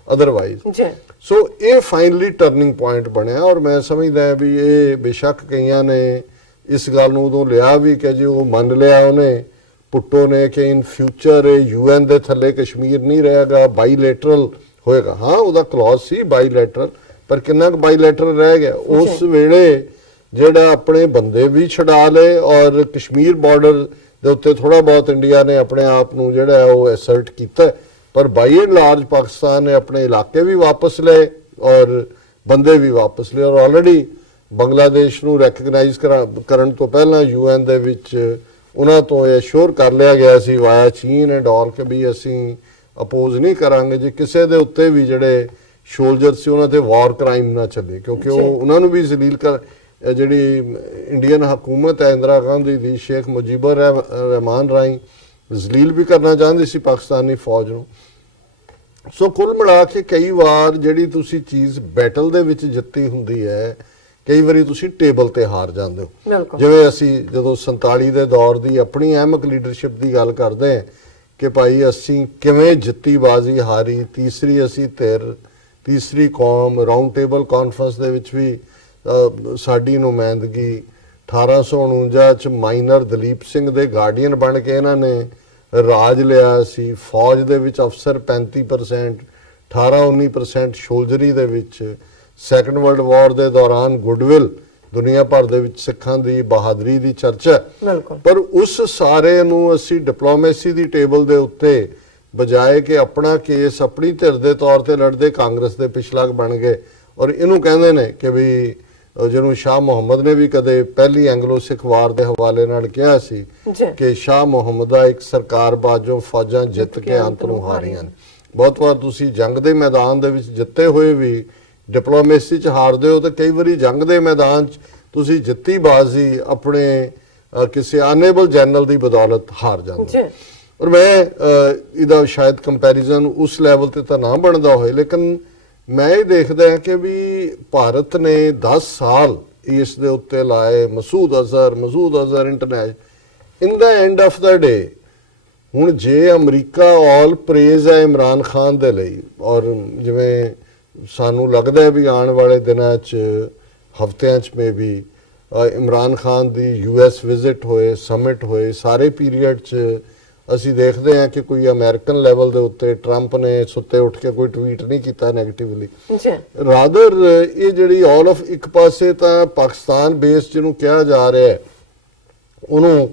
ਅਦਰਵਾਈਜ਼। ਸੋ ਇਹ ਫਾਈਨਲੀ ਟਰਨਿੰਗ ਪੁਆਇੰਟ ਬਣਿਆ ਔਰ ਮੈਂ ਸਮਝਦਾ ਵੀ ਇਹ ਬੇਸ਼ੱਕ ਕਈਆਂ ਨੇ ਇਸ ਗੱਲ ਨੂੰ ਉਦੋਂ ਲਿਆ ਵੀ ਕਿ ਜੀ ਉਹ ਮੰਨ ਲਿਆ ਉਹਨੇ ਪੁੱਟੋ ਨੇ ਕਿ ਇਨ ਫਿਊਚਰ UN ਦੇ ਥੱਲੇ ਕਸ਼ਮੀਰ ਨਹੀਂ ਰਹੇਗਾ, ਬਾਈਲੇਟਰਲ ਹੋਏਗਾ। ਹਾਂ ਉਹਦਾ ਕਲੌਜ਼ ਸੀ ਬਾਈਲੇਟਰਲ, ਪਰ ਕਿੰਨਾ ਕੁ ਬਾਈਲੇਟਰਲ ਰਹਿ ਗਿਆ? ਉਸ ਵੇਲੇ ਜਿਹੜਾ ਆਪਣੇ ਬੰਦੇ ਵੀ ਛਡਾ ਲਏ ਔਰ ਕਸ਼ਮੀਰ ਬਾਰਡਰ ਦੇ ਉੱਤੇ ਥੋੜਾ ਬਹੁਤ ਇੰਡੀਆ ਨੇ ਆਪਣੇ ਆਪ ਨੂੰ ਜਿਹੜਾ ਉਹ ਐਸਰਟ ਕੀਤਾ, ਪਰ ਬਾਈ ਐਂਡ ਲਾਰਜ ਪਾਕਿਸਤਾਨ ਨੇ ਆਪਣੇ ਇਲਾਕੇ ਵੀ ਵਾਪਸ ਲਏ ਔਰ ਬੰਦੇ ਵੀ ਵਾਪਸ ਲਏ। ਔਰ ਆਲਰੇਡੀ ਬੰਗਲਾਦੇਸ਼ ਨੂੰ ਰੈਕਗਨਾਈਜ਼ ਕਰਨ ਤੋਂ ਪਹਿਲਾਂ UN ਦੇ ਵਿੱਚ ਉਹਨਾਂ ਤੋਂ ਇਹ ਸ਼ੋਰ ਕਰ ਲਿਆ ਗਿਆ ਸੀ ਵਾਇਆ ਚੀਨ ਐਂਡ ਆਲ ਕਿ ਵੀ ਅਸੀਂ ਅਪੋਜ਼ ਨਹੀਂ ਕਰਾਂਗੇ ਜੀ ਕਿਸੇ ਦੇ ਉੱਤੇ ਵੀ ਜਿਹੜੇ ਸ਼ੋਲਜਰ ਸੀ ਉਹਨਾਂ ਤੇ ਵਾਰ ਕ੍ਰਾਈਮ ਨਾ ਚੱਲੇ, ਕਿਉਂਕਿ ਉਹ ਉਹਨਾਂ ਨੂੰ ਵੀ ਜ਼ਲੀਲ ਕਰ ਜਿਹੜੀ ਇੰਡੀਅਨ ਹਕੂਮਤ ਹੈ ਇੰਦਰਾ ਗਾਂਧੀ ਦੀ, ਸ਼ੇਖ ਮੁਜੀਬੁਰ ਰਹਿਮਾਨ ਰਾਹੀਂ ਜ਼ਲੀਲ ਵੀ ਕਰਨਾ ਚਾਹੁੰਦੀ ਸੀ ਪਾਕਿਸਤਾਨੀ ਫੌਜ ਨੂੰ। ਸੋ ਕੁੱਲ ਮਿਲਾ ਕੇ ਕਈ ਵਾਰ ਜਿਹੜੀ ਤੁਸੀਂ ਚੀਜ਼ ਬੈਟਲ ਦੇ ਵਿੱਚ ਜਿੱਤੀ ਹੁੰਦੀ ਹੈ, ਕਈ ਵਾਰੀ ਤੁਸੀਂ ਟੇਬਲ ਤੇ ਹਾਰ ਜਾਂਦੇ ਹੋ। ਜਿਵੇਂ ਅਸੀਂ ਜਦੋਂ 47 ਦੇ ਦੌਰ ਦੀ ਆਪਣੀ ਅਹਿਮਕ ਲੀਡਰਸ਼ਿਪ ਦੀ ਗੱਲ ਕਰਦੇ ਹਾਂ ਕਿ ਭਾਈ ਅਸੀਂ ਕਿਵੇਂ ਜਿੱਤੀ ਬਾਜ਼ੀ ਹਾਰੀ, ਤੀਸਰੀ ਅਸੀਂ ਧਿਰ, ਤੀਸਰੀ ਕੌਮ, ਰਾਊਂਡ ਟੇਬਲ ਕਾਨਫਰੰਸ ਦੇ ਵਿੱਚ ਵੀ ਸਾਡੀ ਨੁਮਾਇੰਦਗੀ 1849 ਚ ਮਾਈਨਰ ਦਲੀਪ ਸਿੰਘ ਦੇ ਗਾਰਡੀਅਨ ਬਣ ਕੇ ਇਹਨਾਂ ਨੇ ਰਾਜ ਲਿਆ ਸੀ। ਫੌਜ ਦੇ ਵਿੱਚ ਅਫਸਰ 35%, 18-19% ਸ਼ੋਲਜਰੀ ਦੇ ਵਿੱਚ। ਸੈਕੰਡ ਵਰਲਡ ਵਾਰ ਦੇ ਦੌਰਾਨ ਗੁੱਡਵਿਲ ਦੁਨੀਆ ਭਰ ਦੇ ਵਿੱਚ ਸਿੱਖਾਂ ਦੀ ਬਹਾਦਰੀ ਦੀ ਚਰਚਾ, ਪਰ ਉਸ ਸਾਰੇ ਨੂੰ ਅਸੀਂ ਡਿਪਲੋਮੇਸੀ ਦੀ ਟੇਬਲ ਦੇ ਉੱਤੇ ਬਜਾਏ ਕਿ ਆਪਣਾ ਕੇਸ ਆਪਣੀ ਧਿਰ ਦੇ ਤੌਰ ਤੇ ਲੜਦੇ ਕਾਂਗਰਸ ਦੇ ਪਿਛਲਾਗ ਬਣ ਗਏ। ਔਰ ਇਹਨੂੰ ਕਹਿੰਦੇ ਨੇ ਕਿ ਵੀ ਜਿਹਨੂੰ ਸ਼ਾਹ ਮੁਹੰਮਦ ਨੇ ਵੀ ਕਦੇ ਪਹਿਲੀ ਐਂਗਲੋ ਸਿੱਖ ਵਾਰ ਦੇ ਹਵਾਲੇ ਨਾਲ ਕਿਹਾ ਸੀ ਕਿ ਸ਼ਾਹ ਮੁਹੰਮਦ ਦਾ ਇੱਕ ਸਰਕਾਰ ਬਾਜੋਂ ਫੌਜਾਂ ਜਿੱਤ ਕੇ ਅੰਤ ਨੂੰ ਹਾਰੀਆਂ। ਬਹੁਤ ਵਾਰ ਤੁਸੀਂ ਜੰਗ ਦੇ ਮੈਦਾਨ ਦੇ ਵਿੱਚ ਜਿੱਤੇ ਹੋਏ ਵੀ ਡਿਪਲੋਮੇਸੀ 'ਚ ਹਾਰਦੇ ਹੋ, ਤੇ ਕਈ ਵਾਰੀ ਜੰਗ ਦੇ ਮੈਦਾਨ 'ਚ ਤੁਸੀਂ ਜਿੱਤੀ ਬਾਜ਼ੀ ਆਪਣੇ ਕਿਸੇ ਅਨੇਬਲ ਜਨਰਲ ਦੀ ਬਦੌਲਤ ਹਾਰ ਜਾਂਦੇ। ਔਰ ਮੈਂ ਇਹਦਾ ਸ਼ਾਇਦ ਕੰਪੈਰੀਜ਼ਨ ਉਸ ਲੈਵਲ ਤੇ ਤਾਂ ਨਾ ਬਣਦਾ ਹੋਏ, ਲੇਕਿਨ ਮੈਂ ਇਹ ਦੇਖਦਾ ਕਿ ਵੀ ਭਾਰਤ ਨੇ 10 ਸਾਲ ਇਸ ਦੇ ਉੱਤੇ ਲਾਏ, Masood Azhar international, in the end of the day ਹੁਣ ਜੇ ਅਮਰੀਕਾ ਆਲ ਪ੍ਰੇਜ਼ ਹੈ ਇਮਰਾਨ ਖਾਨ ਦੇ ਲਈ, ਔਰ ਜਿਵੇਂ ਸਾਨੂੰ ਲੱਗਦਾ ਵੀ ਆਉਣ ਵਾਲੇ ਦਿਨਾਂ 'ਚ ਹਫ਼ਤਿਆਂ 'ਚ ਮੇ ਵੀ ਇਮਰਾਨ ਖਾਨ ਦੀ US ਵਿਜ਼ਿਟ ਹੋਏ, ਸਮਿਟ ਹੋਏ, ਸਾਰੇ ਪੀਰੀਅਡ 'ਚ ਅਸੀਂ ਦੇਖਦੇ ਹਾਂ ਕਿ ਕੋਈ ਅਮਰੀਕਨ ਲੈਵਲ ਦੇ ਉੱਤੇ ਟਰੰਪ ਨੇ ਸੁੱਤੇ ਉੱਠ ਕੇ ਕੋਈ ਟਵੀਟ ਨਹੀਂ ਕੀਤਾ ਨੈਗੇਟਿਵਲੀ। ਰਾਦਰ ਇਹ ਜਿਹੜੀ ਆਲ ਆਫ ਇੱਕ ਪਾਸੇ ਤਾਂ ਪਾਕਿਸਤਾਨ ਬੇਸ ਜਿਹਨੂੰ ਕਿਹਾ ਜਾ ਰਿਹਾ ਹੈ ਉਹਨੂੰ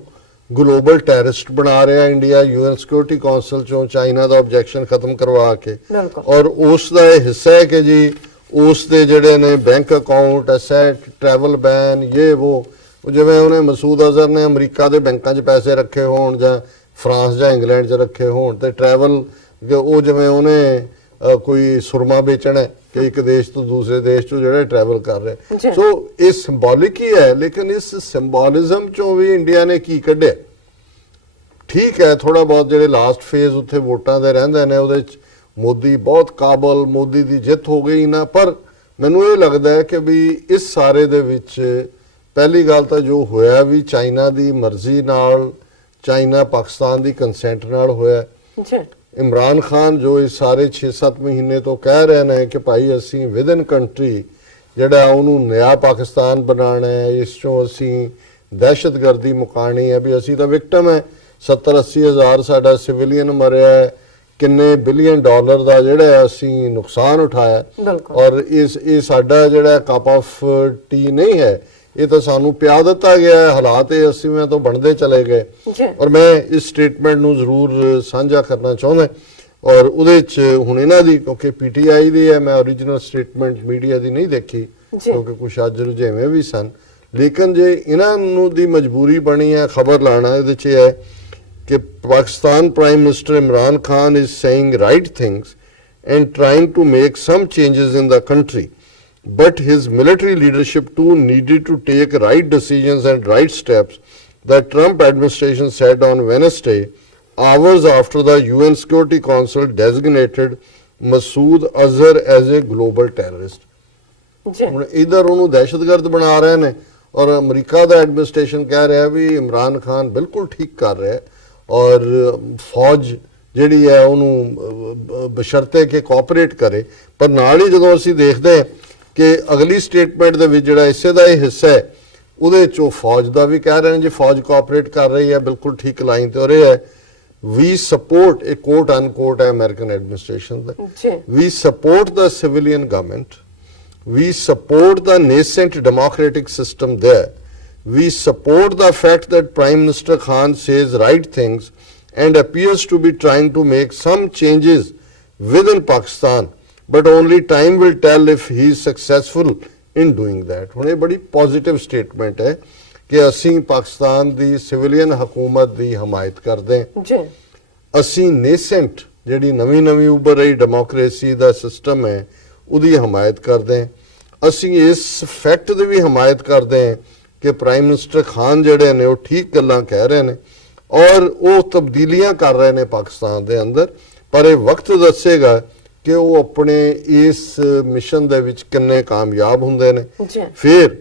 ਗਲੋਬਲ ਟੈਰਰਿਸਟ ਬਣਾ ਰਿਹਾ ਇੰਡੀਆ UN ਸਿਕਿਉਰਿਟੀ ਕਾਉਂਸਲ ਚੋਂ ਚਾਈਨਾ ਦਾ ਆਬਜੈਕਸ਼ਨ ਖਤਮ ਕਰਵਾ ਕੇ, ਔਰ ਉਸ ਦਾ ਇਹ ਹਿੱਸਾ ਹੈ ਕਿ ਜੀ ਉਸ ਦੇ ਜਿਹੜੇ ਨੇ bank account, asset, travel ban, ਉਹ ਜਿਵੇਂ ਉਹਨੇ ਮਸੂਦ ਅਜ਼ਹਰ ਨੇ ਅਮਰੀਕਾ ਦੇ ਬੈਂਕਾਂ 'ਚ ਪੈਸੇ ਰੱਖੇ ਹੋਣ ਜਾਂ ਫਰਾਂਸ ਜਾਂ ਇੰਗਲੈਂਡ 'ਚ ਰੱਖੇ ਹੋਣ, ਤੇ ਟਰੈਵਲ ਉਹ ਜਿਵੇਂ ਉਹਨੇ ਕੋਈ ਸੁਰਮਾ ਵੇਚਣਾ ਕਿ ਇੱਕ ਦੇਸ਼ ਤੋਂ ਦੂਸਰੇ ਦੇਸ਼ 'ਚ ਜਿਹੜੇ ਟਰੈਵਲ ਕਰ ਰਹੇ। ਸੋ ਇਹ ਸਿੰਬੋਲਿਕ ਹੀ ਹੈ, ਲੇਕਿਨ ਇਸ ਸਿੰਬੋਲਿਜ਼ਮ 'ਚੋਂ ਵੀ ਇੰਡੀਆ ਨੇ ਕੀ ਕੱਢਿਆ? ਠੀਕ ਹੈ, ਥੋੜਾ ਬਹੁਤ ਜਿਹੜੇ ਲਾਸਟ ਫੇਜ਼ ਉੱਥੇ ਵੋਟਾਂ ਦੇ ਰਹਿੰਦੇ ਨੇ ਉਹਦੇ 'ਚ ਮੋਦੀ ਬਹੁਤ ਕਾਬਲ, ਮੋਦੀ ਦੀ ਜਿੱਤ ਹੋ ਗਈ ਨਾ, ਪਰ ਮੈਨੂੰ ਇਹ ਲੱਗਦਾ ਹੈ ਕਿ ਵੀ ਇਸ ਸਾਰੇ ਦੇ ਵਿੱਚ ਪਹਿਲੀ ਗੱਲ ਤਾਂ ਜੋ ਹੋਇਆ ਵੀ ਚਾਈਨਾ ਦੀ ਮਰਜ਼ੀ ਨਾਲ, ਚਾਈਨਾ ਪਾਕਿਸਤਾਨ ਦੀ ਕੰਸੈਂਟ ਨਾਲ ਹੋਇਆ। ਇਮਰਾਨ ਖਾਨ ਜੋ ਇਸ ਸਾਰੇ 6-7 ਮਹੀਨੇ ਤੋਂ ਕਹਿ ਰਹੇ ਨੇ ਕਿ ਭਾਈ ਅਸੀਂ ਵਿਦਨ ਕੰਟਰੀ ਜਿਹੜਾ ਉਹਨੂੰ ਨਿਆ ਪਾਕਿਸਤਾਨ ਬਣਾਉਣਾ ਹੈ, ਇਸ ਚੋਂ ਅਸੀਂ ਦਹਿਸ਼ਤਗਰਦੀ ਮੁਕਾਣੀ ਹੈ, ਵੀ ਅਸੀਂ ਤਾਂ ਵਿਕਟਮ ਹੈ, 70-80 ਹਜ਼ਾਰ ਸਾਡਾ ਸਿਵਿਲੀਅਨ ਮਰਿਆ ਹੈ, ਕਿੰਨੇ ਬਿਲੀਅਨ ਡਾਲਰ ਦਾ ਜਿਹੜਾ ਅਸੀਂ ਨੁਕਸਾਨ ਉਠਾਇਆ, ਬਿਲਕੁਲ। ਔਰ ਇਹ ਸਾਡਾ ਜਿਹੜਾ ਕੱਪ ਆਫ ਟੀ ਨਹੀਂ ਹੈ, ਇਹ ਤਾਂ ਸਾਨੂੰ ਪਿਆ ਦਿੱਤਾ ਗਿਆ ਹੈ, ਹਾਲਾਤ ਇਹ 80ਵੇਂ ਤੋਂ ਬਣਦੇ ਚਲੇ ਗਏ। ਜੀ। ਔਰ ਮੈਂ ਇਸ ਸਟੇਟਮੈਂਟ ਨੂੰ ਜ਼ਰੂਰ ਸਾਂਝਾ ਕਰਨਾ ਚਾਹੁੰਦਾ, ਔਰ ਉਹਦੇ ਚ ਹੁਣ ਇਹਨਾਂ ਦੀ, ਕਿਉਂਕਿ ਪੀਟੀਆਈ ਦੀ ਹੈ, ਮੈਂ ਓਰੀਜਨਲ ਸਟੇਟਮੈਂਟ ਮੀਡੀਆ ਦੀ ਨਹੀਂ ਦੇਖੀ ਕਿਉਂਕਿ ਕੁਛ ਅੱਜ ਰੁਝੇਵੇਂ ਵੀ ਸਨ, ਲੇਕਿਨ ਜੇ ਇਹਨਾਂ ਨੂੰ ਦੀ ਮਜਬੂਰੀ ਬਣੀ ਹੈ ਖਬਰ ਲਾਣਾ, ਇਹਦੇ ਚ ਹੈ ਕਿ Pakistan Prime Minister Imran Khan is saying right things and trying to make some changes in the country, but his military leadership too needed to take right decisions and right steps, the Trump administration said on Wednesday, hours after the UN Security Council designated Masood Azhar as a global terrorist. ਜੀ। ਹੁਣ ਇਧਰ ਉਹਨੂੰ ਦਹਿਸ਼ਤਗਰਦ ਬਣਾ ਰਹੇ ਨੇ, ਔਰ ਅਮਰੀਕਾ ਦਾ ਐਡਮਿਨਿਸਟ੍ਰੇਸ਼ਨ ਕਹਿ ਰਿਹਾ ਵੀ ਇਮਰਾਨ ਖਾਨ ਬਿਲਕੁਲ ਠੀਕ ਕਰ ਰਿਹਾ ਹੈ, ਔਰ ਫੌਜ ਜਿਹੜੀ ਹੈ ਉਹਨੂੰ ਬਸ਼ਰਤੇ ਕਿ ਕੋਆਪਰੇਟ ਕਰੇ। ਪਰ ਨਾਲ ਹੀ ਜਦੋਂ ਅਸੀਂ ਦੇਖਦੇ ਹਾਂ ਕਿ ਅਗਲੀ ਸਟੇਟਮੈਂਟ ਦੇ ਵਿੱਚ ਜਿਹੜਾ ਇਸੇ ਦਾ ਇਹ ਹਿੱਸਾ ਹੈ, ਉਹਦੇ ਚੋਂ ਫੌਜ ਦਾ ਵੀ ਕਹਿ ਰਹੇ ਨੇ ਜੀ ਫੌਜ ਕੋਆਪਰੇਟ ਕਰ ਰਹੀ ਹੈ, ਬਿਲਕੁਲ ਠੀਕ ਲਾਈਨ ਤੇ ਹੋ ਰਿਹਾ ਹੈ। ਵੀ ਸਪੋਰਟ, ਇਹ ਕੋਟ ਅਨਕੋਟ ਹੈ ਅਮਰੀਕਨ ਐਡਮਿਨਿਸਟ੍ਰੇਸ਼ਨ ਦਾ, ਵੀ ਸਪੋਰਟ ਦਾ civilian government, we support the nascent democratic system there. We support the fact that Prime Minister Khan says right things and appears to be trying to make some changes within Pakistan, but only time will tell if he is successful in doing that. ਹੁਣ ਇਹ ਬੜੀ ਪੋਜ਼ਿਟਿਵ ਸਟੇਟਮੈਂਟ ਹੈ ਕਿ ਅਸੀਂ ਪਾਕਿਸਤਾਨ ਦੀ ਸਿਵਿਲੀਅਨ ਹਕੂਮਤ ਦੀ ਹਮਾਇਤ ਕਰਦੇ ਹਾਂ ਜੀ। ਅਸੀਂ ਨੇਸੈਂਟ ਜਿਹੜੀ ਨਵੀਂ ਉੱਭਰ ਰਹੀ ਡੈਮੋਕ੍ਰੇਸੀ ਦਾ ਸਿਸਟਮ ਹੈ ਉਹਦੀ ਹਮਾਇਤ ਕਰਦੇ ਹਾਂ। ਅਸੀਂ ਇਸ ਫੈਕਟ ਦੀ ਵੀ ਹਮਾਇਤ ਕਰਦੇ ਹਾਂ ਕਿ ਪ੍ਰਾਈਮ ਮਿਨਿਸਟਰ ਖਾਨ ਜਿਹੜੇ ਨੇ ਉਹ ਠੀਕ ਗੱਲਾਂ ਕਹਿ ਰਹੇ ਨੇ ਔਰ ਉਹ ਤਬਦੀਲੀਆਂ ਕਰ ਰਹੇ ਨੇ ਪਾਕਿਸਤਾਨ ਦੇ ਅੰਦਰ, ਪਰ ਇਹ ਵਕਤ ਦੱਸੇਗਾ ਕਿ ਉਹ ਆਪਣੇ ਇਸ ਮਿਸ਼ਨ ਦੇ ਵਿੱਚ ਕਿੰਨੇ ਕਾਮਯਾਬ ਹੁੰਦੇ ਨੇ। ਫਿਰ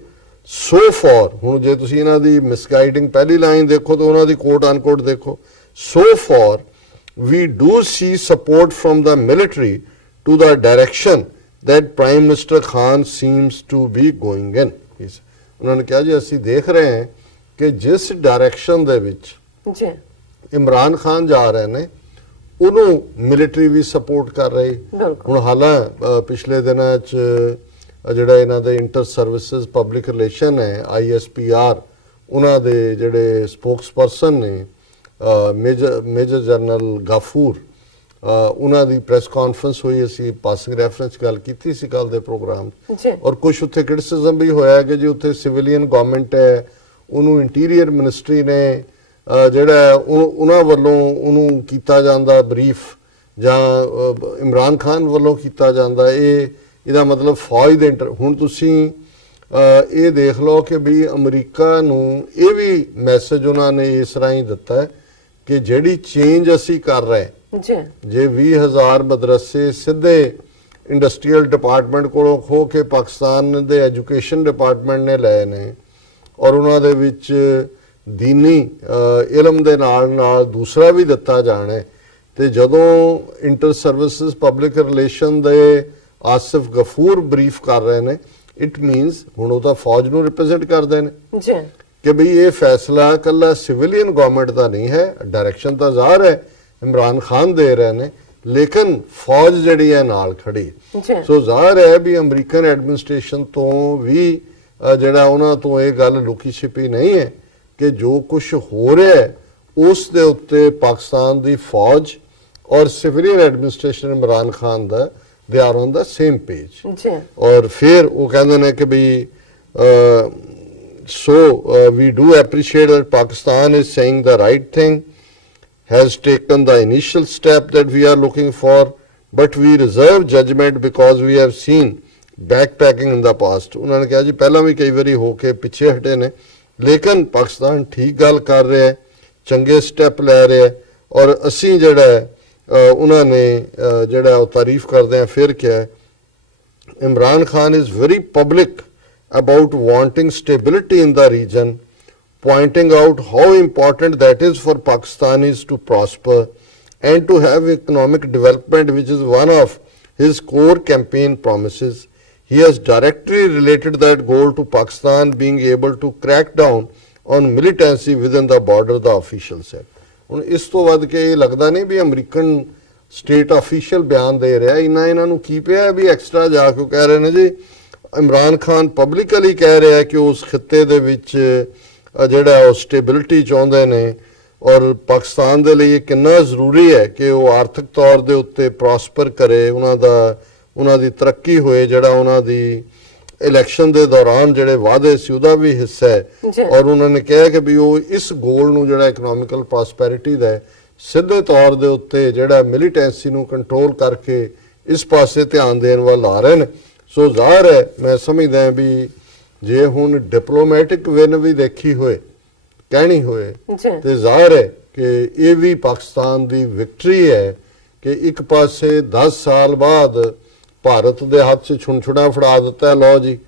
ਸੋ ਫਾਰ, ਹੁਣ ਜੇ ਤੁਸੀਂ ਇਹਨਾਂ ਦੀ ਮਿਸਗਾਈਡਿੰਗ ਪਹਿਲੀ ਲਾਈਨ ਦੇਖੋ ਤਾਂ ਉਹਨਾਂ ਦੀ ਕੋਟ ਅਨਕੋਟ ਦੇਖੋ, so far we do see support from the military to the direction that Prime Minister Khan seems to be going in. ਉਹਨਾਂ ਨੇ ਕਿਹਾ ਜੀ ਅਸੀਂ ਦੇਖ ਰਹੇ ਹਾਂ ਕਿ ਜਿਸ ਡਾਇਰੈਕਸ਼ਨ ਦੇ ਵਿੱਚ ਜੀ ਇਮਰਾਨ ਖਾਨ ਜਾ ਰਹੇ ਨੇ ਉਹਨੂੰ ਮਿਲਟਰੀ ਵੀ ਸਪੋਰਟ ਕਰ ਰਹੀ। ਹੁਣ ਹਾਲਾਂ ਪਿਛਲੇ ਦਿਨਾਂ 'ਚ ਜਿਹੜਾ ਇਹਨਾਂ ਦੇ ਇੰਟਰ ਸਰਵਿਸਿਜ਼ ਪਬਲਿਕ ਰਿਲੇਸ਼ਨ ਹੈ ISPR, ਉਹਨਾਂ ਦੇ ਜਿਹੜੇ ਸਪੋਕਸਪਰਸਨ ਨੇ ਮੇਜਰ ਜਨਰਲ ਗਾਫੂਰ, ਉਹਨਾਂ ਦੀ ਪ੍ਰੈਸ ਕਾਨਫਰੰਸ ਹੋਈ, ਅਸੀਂ ਪਾਸਿੰਗ ਰੈਫਰੈਂਸ ਗੱਲ ਕੀਤੀ ਸੀ ਕੱਲ ਦੇ ਪ੍ਰੋਗਰਾਮ, ਔਰ ਕੁਝ ਉੱਥੇ ਕ੍ਰਿਟਿਸਿਜ਼ਮ ਵੀ ਹੋਇਆ ਕਿ ਜੀ ਉੱਥੇ ਸਿਵਿਲੀਅਨ ਗਵਰਨਮੈਂਟ ਹੈ, ਉਹਨੂੰ ਇੰਟੀਰੀਅਰ ਮਿਨਿਸਟਰੀ ਨੇ ਜਿਹੜਾ ਉਹਨਾਂ ਵੱਲੋਂ ਉਹਨੂੰ ਕੀਤਾ ਜਾਂਦਾ ਬਰੀਫ, ਜਾਂ ਇਮਰਾਨ ਖਾਨ ਵੱਲੋਂ ਕੀਤਾ ਜਾਂਦਾ, ਇਹਦਾ ਮਤਲਬ ਫੌਜ ਦੇ ਹੁਣ ਤੁਸੀਂ ਇਹ ਦੇਖ ਲਓ ਕਿ ਵੀ ਅਮਰੀਕਾ ਨੂੰ ਇਹ ਵੀ ਮੈਸੇਜ ਉਹਨਾਂ ਨੇ ਇਸ ਤਰ੍ਹਾਂ ਹੀ ਦਿੱਤਾ ਹੈ ਕਿ ਜਿਹੜੀ ਚੇਂਜ ਅਸੀਂ ਕਰ ਰਹੇ ਜੇ 20,000 ਮਦਰਸੇ ਸਿੱਧੇ ਇੰਡਸਟਰੀਅਲ ਡਿਪਾਰਟਮੈਂਟ ਕੋਲੋਂ ਖੋ ਕੇ ਪਾਕਿਸਤਾਨ ਦੇ ਐਜੂਕੇਸ਼ਨ ਡਿਪਾਰਟਮੈਂਟ ਨੇ ਲਏ ਨੇ, ਔਰ ਉਹਨਾਂ ਦੇ ਵਿੱਚ ਦੀਨੀ ਇਲਮ ਦੇ ਨਾਲ ਦੂਸਰਾ ਵੀ ਦਿੱਤਾ ਜਾਣਾ, ਤੇ ਜਦੋਂ ਇੰਟਰ ਸਰਵਿਸਿਜ਼ ਪਬਲਿਕ ਰਿਲੇਸ਼ਨ ਦੇ ਆਸਿਫ ਗਫੂਰ ਬਰੀਫ ਕਰ ਰਹੇ ਨੇ, ਇਟ ਮੀਨਸ ਹੁਣ ਉਹ ਤਾਂ ਫੌਜ ਨੂੰ ਰਿਪਰੈਜ਼ੈਂਟ ਕਰਦੇ ਨੇ ਕਿ ਬਈ ਇਹ ਫੈਸਲਾ ਇਕੱਲਾ ਸਿਵਿਲੀਅਨ ਗਵਰਨਮੈਂਟ ਦਾ ਨਹੀਂ ਹੈ, ਡਾਇਰੈਕਸ਼ਨ ਤਾਂ ਜ਼ਾਹਰ ਹੈ ਇਮਰਾਨ ਖਾਨ ਦੇ ਰਹੇ ਨੇ, ਲੇਕਿਨ ਫੌਜ ਜਿਹੜੀ ਹੈ ਨਾਲ ਖੜੀ। ਸੋ ਜ਼ਾਹਰ ਹੈ ਵੀ ਅਮਰੀਕਨ ਐਡਮਿਨਿਸਟ੍ਰੇਸ਼ਨ ਤੋਂ ਵੀ ਜਿਹੜਾ ਉਹਨਾਂ ਤੋਂ ਇਹ ਗੱਲ ਲੁਕੀ ਛਿਪੀ ਨਹੀਂ ਹੈ ਕਿ ਜੋ ਕੁਝ ਹੋ ਰਿਹਾ ਹੈ ਉਸ ਦੇ ਉੱਤੇ ਪਾਕਿਸਤਾਨ ਦੀ ਫੌਜ ਔਰ civilian administration Imran Khan the they are on the same page. और फिर वो कहते हैं कि भाई we do appreciate that Pakistan is saying the right thing, has taken the initial step that we are looking for, but we reserve judgment because we have seen backpacking in the past. उन्होंने कहा जी पहला भी कई बारी होके पीछे हटे ने, लेकिन पाकिस्तान ठीक गल कर रहा है, चंगे स्टेप ले रहा है, और असी जड़ा है उन्होंने जड़ा तारीफ करते हैं। फिर क्या है, Imran Khan is very public about wanting stability in the region, pointing out how important that is for Pakistanis to prosper and to have economic development, which is one of his core campaign promises. He has directly related that goal to Pakistan being able to crack down on militancy within the border, the official said. ਹੁਣ ਇਸ ਤੋਂ ਵੱਧ ਕੇ ਇਹ ਲੱਗਦਾ ਨਹੀਂ ਵੀ ਅਮਰੀਕਨ ਸਟੇਟ ਆਫੀਸ਼ੀਅਲ ਬਿਆਨ ਦੇ ਰਿਹਾ, ਇਹਨਾਂ ਨੂੰ ਕੀ ਪਿਆ ਵੀ ਐਕਸਟਰਾ ਜਾ ਕੇ ਕਹਿ ਰਹੇ ਨੇ ਜੀ। ਇਮਰਾਨ ਖਾਨ ਪਬਲਿਕਲੀ ਕਹਿ ਰਿਹਾ ਕਿ ਉਸ ਖਿੱਤੇ ਦੇ ਵਿੱਚ ਜਿਹੜਾ ਉਹ ਸਟੇਬਿਲਿਟੀ ਚਾਹੁੰਦੇ ਨੇ, ਔਰ ਪਾਕਿਸਤਾਨ ਦੇ ਲਈ ਇਹ ਕਿੰਨਾ ਜ਼ਰੂਰੀ ਹੈ ਕਿ ਉਹ ਆਰਥਿਕ ਤੌਰ ਦੇ ਉੱਤੇ ਪ੍ਰੋਸਪਰ ਕਰੇ, ਉਹਨਾਂ ਦੀ ਤਰੱਕੀ ਹੋਏ, ਜਿਹੜਾ ਉਹਨਾਂ ਦੀ ਇਲੈਕਸ਼ਨ ਦੇ ਦੌਰਾਨ ਜਿਹੜੇ ਵਾਅਦੇ ਸੀ ਉਹਦਾ ਵੀ ਹਿੱਸਾ ਹੈ। ਔਰ ਉਹਨਾਂ ਨੇ ਕਿਹਾ ਕਿ ਵੀ ਉਹ ਇਸ ਗੋਲ ਨੂੰ ਜਿਹੜਾ ਇਕਨੋਮਿਕਲ ਪ੍ਰੋਸਪੈਰਿਟੀ ਦਾ ਸਿੱਧੇ ਤੌਰ ਦੇ ਉੱਤੇ ਜਿਹੜਾ ਮਿਲੀਟੈਂਸੀ ਨੂੰ ਕੰਟਰੋਲ ਕਰਕੇ ਇਸ ਪਾਸੇ ਧਿਆਨ ਦੇਣ ਵੱਲ ਆ ਰਹੇ ਨੇ। ਸੋ ਜ਼ਾਹਰ ਹੈ, ਮੈਂ ਸਮਝਦਾ ਵੀ ਜੇ ਹੁਣ ਡਿਪਲੋਮੈਟਿਕ ਵਿਨ ਵੀ ਦੇਖੀ ਹੋਏ, ਕਹਿਣੀ ਹੋਏ, ਤੇ ਜ਼ਾਹਰ ਹੈ ਕਿ ਇਹ ਵੀ ਪਾਕਿਸਤਾਨ ਦੀ ਵਿਕਟਰੀ ਹੈ ਕਿ ਇੱਕ ਪਾਸੇ 10 ਸਾਲ ਬਾਅਦ ਭਾਰਤ ਦੇ ਹੱਥ 'ਚ ਛੁਣਛੁਣਾ ਫੜਾ ਦਿੱਤਾ, ਲਓ ਜੀ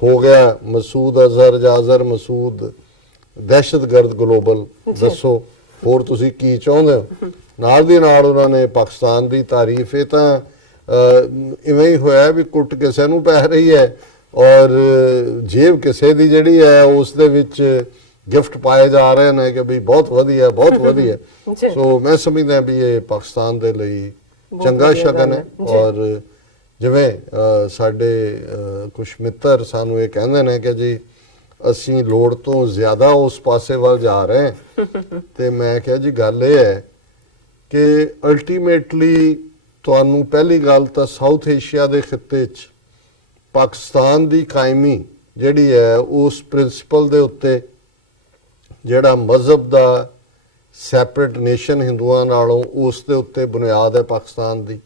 ਹੋ ਗਿਆ ਮਸੂਦ ਅਜ਼ਹਰ ਮਸੂਦ ਦਹਿਸ਼ਤਗਰਦ ਗਲੋਬਲ, ਦੱਸੋ ਹੋਰ ਤੁਸੀਂ ਕੀ ਚਾਹੁੰਦੇ ਹੋ। ਨਾਲ ਦੀ ਨਾਲ ਉਹਨਾਂ ਨੇ ਪਾਕਿਸਤਾਨ ਦੀ ਤਾਰੀਫ, ਇਹ ਤਾਂ ਇਵੇਂ ਹੀ ਹੋਇਆ ਵੀ ਕੁੱਟ ਕਿਸੇ ਨੂੰ ਪੈ ਰਹੀ ਹੈ ਔਰ ਜੇਬ ਕਿਸੇ ਦੀ ਜਿਹੜੀ ਹੈ ਉਸ ਦੇ ਵਿੱਚ ਗਿਫਟ ਪਾਏ ਜਾ ਰਹੇ ਨੇ ਕਿ ਵੀ ਬਹੁਤ ਵਧੀਆ ਬਹੁਤ ਵਧੀਆ। ਸੋ ਮੈਂ ਸਮਝਦਾ ਵੀ ਇਹ ਪਾਕਿਸਤਾਨ ਦੇ ਲਈ ਚੰਗਾ ਸ਼ਗਨ ਹੈ। ਔਰ ਜਿਵੇਂ ਸਾਡੇ ਕੁਝ ਮਿੱਤਰ ਸਾਨੂੰ ਇਹ ਕਹਿੰਦੇ ਨੇ ਕਿ ਜੀ ਅਸੀਂ ਲੋੜ ਤੋਂ ਜ਼ਿਆਦਾ ਉਸ ਪਾਸੇ ਵੱਲ ਜਾ ਰਹੇ ਹਾਂ, ਤੇ ਮੈਂ ਕਿਹਾ ਜੀ ਗੱਲ ਇਹ ਹੈ ਕਿ ਅਲਟੀਮੇਟਲੀ ਤੁਹਾਨੂੰ ਪਹਿਲੀ ਗੱਲ ਤਾਂ ਸਾਊਥ ਏਸ਼ੀਆ ਦੇ ਖਿੱਤੇ 'ਚ ਪਾਕਿਸਤਾਨ ਦੀ ਕਾਇਮੀ ਜਿਹੜੀ ਹੈ ਉਸ ਪ੍ਰਿੰਸੀਪਲ ਦੇ ਉੱਤੇ, ਜਿਹੜਾ ਮਜ਼ਹਬ ਦਾ ਸੈਪਰੇਟ ਨੇਸ਼ਨ ਹਿੰਦੂਆਂ ਨਾਲੋਂ, ਉਸ ਦੇ ਉੱਤੇ ਬੁਨਿਆਦ ਹੈ ਪਾਕਿਸਤਾਨ ਦੀ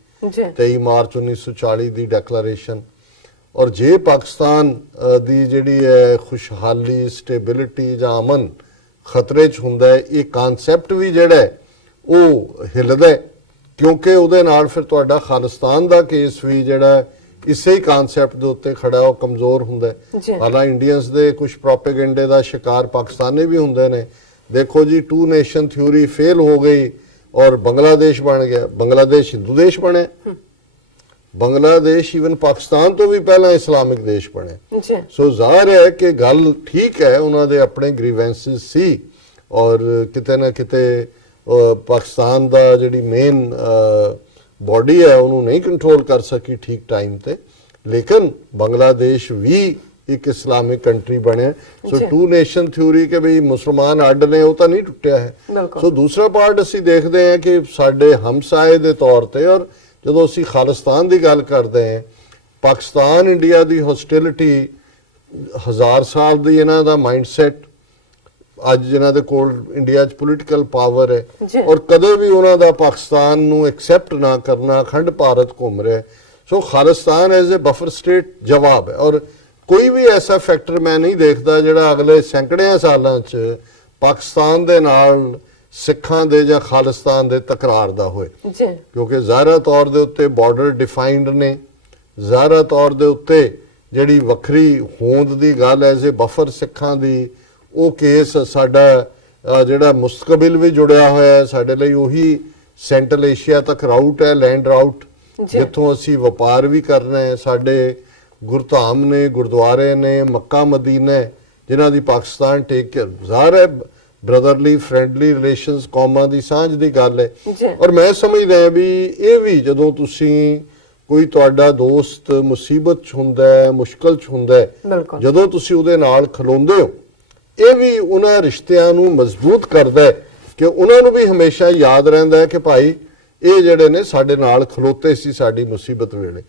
23 ਮਾਰਚ 1940 ਦੀ ਡੈਕਲੇਰੇਸ਼ਨ। ਔਰ ਜੇ ਪਾਕਿਸਤਾਨ ਦੀ ਜਿਹੜੀ ਹੈ ਖੁਸ਼ਹਾਲੀ, ਸਟੇਬਿਲਿਟੀ ਜਾਂ ਅਮਨ ਖਤਰੇ 'ਚ ਹੁੰਦਾ ਹੈ, ਇਹ ਕਨਸੈਪਟ ਵੀ ਜਿਹੜਾ ਹੈ ਉਹ ਹਿੱਲਦਾ, ਕਿਉਂਕਿ ਉਹਦੇ ਨਾਲ ਫਿਰ ਤੁਹਾਡਾ ਖਾਲਿਸਤਾਨ ਦਾ ਕੇਸ ਵੀ ਜਿਹੜਾ ਇਸੇ ਹੀ ਕਨਸੈਪਟ ਦੇ ਉੱਤੇ ਖੜਾ ਉਹ ਕਮਜ਼ੋਰ ਹੁੰਦਾ ਹੈ। ਹਾਲਾਂ ਇੰਡੀਅਨਸ ਦੇ ਕੁਝ ਪ੍ਰੋਪੇਗੈਂਡੇ ਦਾ ਸ਼ਿਕਾਰ ਪਾਕਿਸਤਾਨੀ ਵੀ ਹੁੰਦੇ ਨੇ। ਦੇਖੋ ਜੀ 2 ਨੇਸ਼ਨ ਥਿਊਰੀ ਫੇਲ ਹੋ ਗਈ ਔਰ ਬੰਗਲਾਦੇਸ਼ ਬਣ ਗਿਆ, ਬੰਗਲਾਦੇਸ਼ ਹਿੰਦੂ ਦੇਸ਼ ਬਣਿਆ, ਬੰਗਲਾਦੇਸ਼ ਈਵਨ ਪਾਕਿਸਤਾਨ ਤੋਂ ਵੀ ਪਹਿਲਾਂ ਇਸਲਾਮਿਕ ਦੇਸ਼ ਬਣਿਆ। ਸੋ ਜ਼ਾਹਿਰ ਹੈ ਕਿ ਗੱਲ ਠੀਕ ਹੈ, ਉਹਨਾਂ ਦੇ ਆਪਣੇ ਗ੍ਰੀਵੈਂਸਿਸ ਸੀ ਔਰ ਕਿਤੇ ਨਾ ਕਿਤੇ ਪਾਕਿਸਤਾਨ ਦਾ ਜਿਹੜੀ ਮੇਨ ਬੋਡੀ ਹੈ ਉਹਨੂੰ ਨਹੀਂ ਕੰਟਰੋਲ ਕਰ ਸਕੀ ਠੀਕ ਟਾਈਮ ਤੇ, ਲੇਕਿਨ ਬੰਗਲਾਦੇਸ਼ ਵੀ ਇੱਕ ਇਸਲਾਮਿਕ ਕੰਟਰੀ ਬਣਿਆ। ਸੋ 2 ਨੇਸ਼ਨ ਥਿਊਰੀ ਕਿ ਵੀ ਮੁਸਲਮਾਨ ਅੱਡ ਨੇ, ਉਹ ਤਾਂ ਨਹੀਂ ਟੁੱਟਿਆ ਹੈ। ਸੋ ਦੂਸਰਾ ਪਾਰਟ ਅਸੀਂ ਦੇਖਦੇ ਹਾਂ ਕਿ ਸਾਡੇ ਹਮਸਾਏ ਦੇ ਤੌਰ ਤੇ, ਔਰ ਜਦੋਂ ਅਸੀਂ ਖਾਲਿਸਤਾਨ ਦੀ ਗੱਲ ਕਰਦੇ ਹਾਂ, ਪਾਕਿਸਤਾਨ ਇੰਡੀਆ ਦੀ ਹੌਸਟਿਲਿਟੀ 1000 ਸਾਲ ਦੀ ਇਹਨਾਂ ਦਾ ਮਾਈਂਡਸੈਟ, ਅੱਜ ਜਿਨ੍ਹਾਂ ਦੇ ਕੋਲ ਇੰਡੀਆ 'ਚ ਪੋਲੀਟੀਕਲ ਪਾਵਰ ਹੈ ਔਰ ਕਦੇ ਵੀ ਉਹਨਾਂ ਦਾ ਪਾਕਿਸਤਾਨ ਨੂੰ ਐਕਸੈਪਟ ਨਾ ਕਰਨਾ, ਅਖੰਡ ਭਾਰਤ ਘੁੰਮ ਰਿਹਾ। So Khalistan as a buffer state ਜਵਾਬ ਹੈ। ਔਰ ਕੋਈ ਵੀ ਐਸਾ ਫੈਕਟਰ ਮੈਂ ਨਹੀਂ ਦੇਖਦਾ ਜਿਹੜਾ ਅਗਲੇ ਸੈਂਕੜਿਆਂ ਸਾਲਾਂ 'ਚ ਪਾਕਿਸਤਾਨ ਦੇ ਨਾਲ ਸਿੱਖਾਂ ਦੇ ਜਾਂ ਖਾਲਿਸਤਾਨ ਦੇ ਤਕਰਾਰ ਦਾ ਹੋਏ, ਕਿਉਂਕਿ ਜ਼ਾਹਿਰਾ ਤੌਰ ਦੇ ਉੱਤੇ ਬਾਰਡਰ ਡਿਫਾਈਨਡ ਨੇ, ਜ਼ਾਹਿਰਾ ਤੌਰ ਦੇ ਉੱਤੇ ਜਿਹੜੀ ਵੱਖਰੀ ਹੋਂਦ ਦੀ ਗੱਲ ਐਜ਼ ਅ ਬਫਰ ਸਿੱਖਾਂ ਦੀ, ਉਹ ਕੇਸ ਸਾਡਾ ਜਿਹੜਾ ਮੁਸਤਕਬਿਲ ਵੀ ਜੁੜਿਆ ਹੋਇਆ ਹੈ ਸਾਡੇ ਲਈ, ਉਹੀ ਸੈਂਟਰਲ ਏਸ਼ੀਆ ਤੱਕ ਰਾਊਟ ਹੈ, ਲੈਂਡ ਰਾਊਟ, ਜਿੱਥੋਂ ਅਸੀਂ ਵਪਾਰ ਵੀ ਕਰਨਾ ਹੈ। ਸਾਡੇ ਗੁਰਧਾਮ ਨੇ, ਗੁਰਦੁਆਰੇ ਨੇ, ਮੱਕਾ ਮਦੀਨਾ ਜਿਨ੍ਹਾਂ ਦੀ ਪਾਕਿਸਤਾਨ ਟੇਕ ਕੇਅਰ, ਜ਼ਾਹਿਰ ਹੈ ਬ੍ਰਦਰਲੀ ਫਰੈਂਡਲੀ ਰਿਲੇਸ਼ਨਸ, ਕੌਮਾਂ ਦੀ ਸਾਂਝ ਦੀ ਗੱਲ ਹੈ। ਔਰ ਮੈਂ ਸਮਝਦਾ ਵੀ ਇਹ ਵੀ ਜਦੋਂ ਤੁਸੀਂ ਕੋਈ ਤੁਹਾਡਾ ਦੋਸਤ ਮੁਸੀਬਤ 'ਚ ਹੁੰਦਾ ਹੈ, ਮੁਸ਼ਕਲ 'ਚ ਹੁੰਦਾ ਹੈ, ਜਦੋਂ ਤੁਸੀਂ ਉਹਦੇ ਨਾਲ ਖਲੋਂਦੇ ਹੋ, ਇਹ ਵੀ ਉਹਨਾਂ ਰਿਸ਼ਤਿਆਂ ਨੂੰ ਮਜ਼ਬੂਤ ਕਰਦਾ ਹੈ ਕਿ ਉਹਨਾਂ ਨੂੰ ਵੀ ਹਮੇਸ਼ਾ ਯਾਦ ਰਹਿੰਦਾ ਹੈ ਕਿ ਭਾਈ ਇਹ ਜਿਹੜੇ ਨੇ ਸਾਡੇ ਨਾਲ ਖਲੋਤੇ ਸੀ ਸਾਡੀ ਮੁਸੀਬਤ ਵੇਲੇ।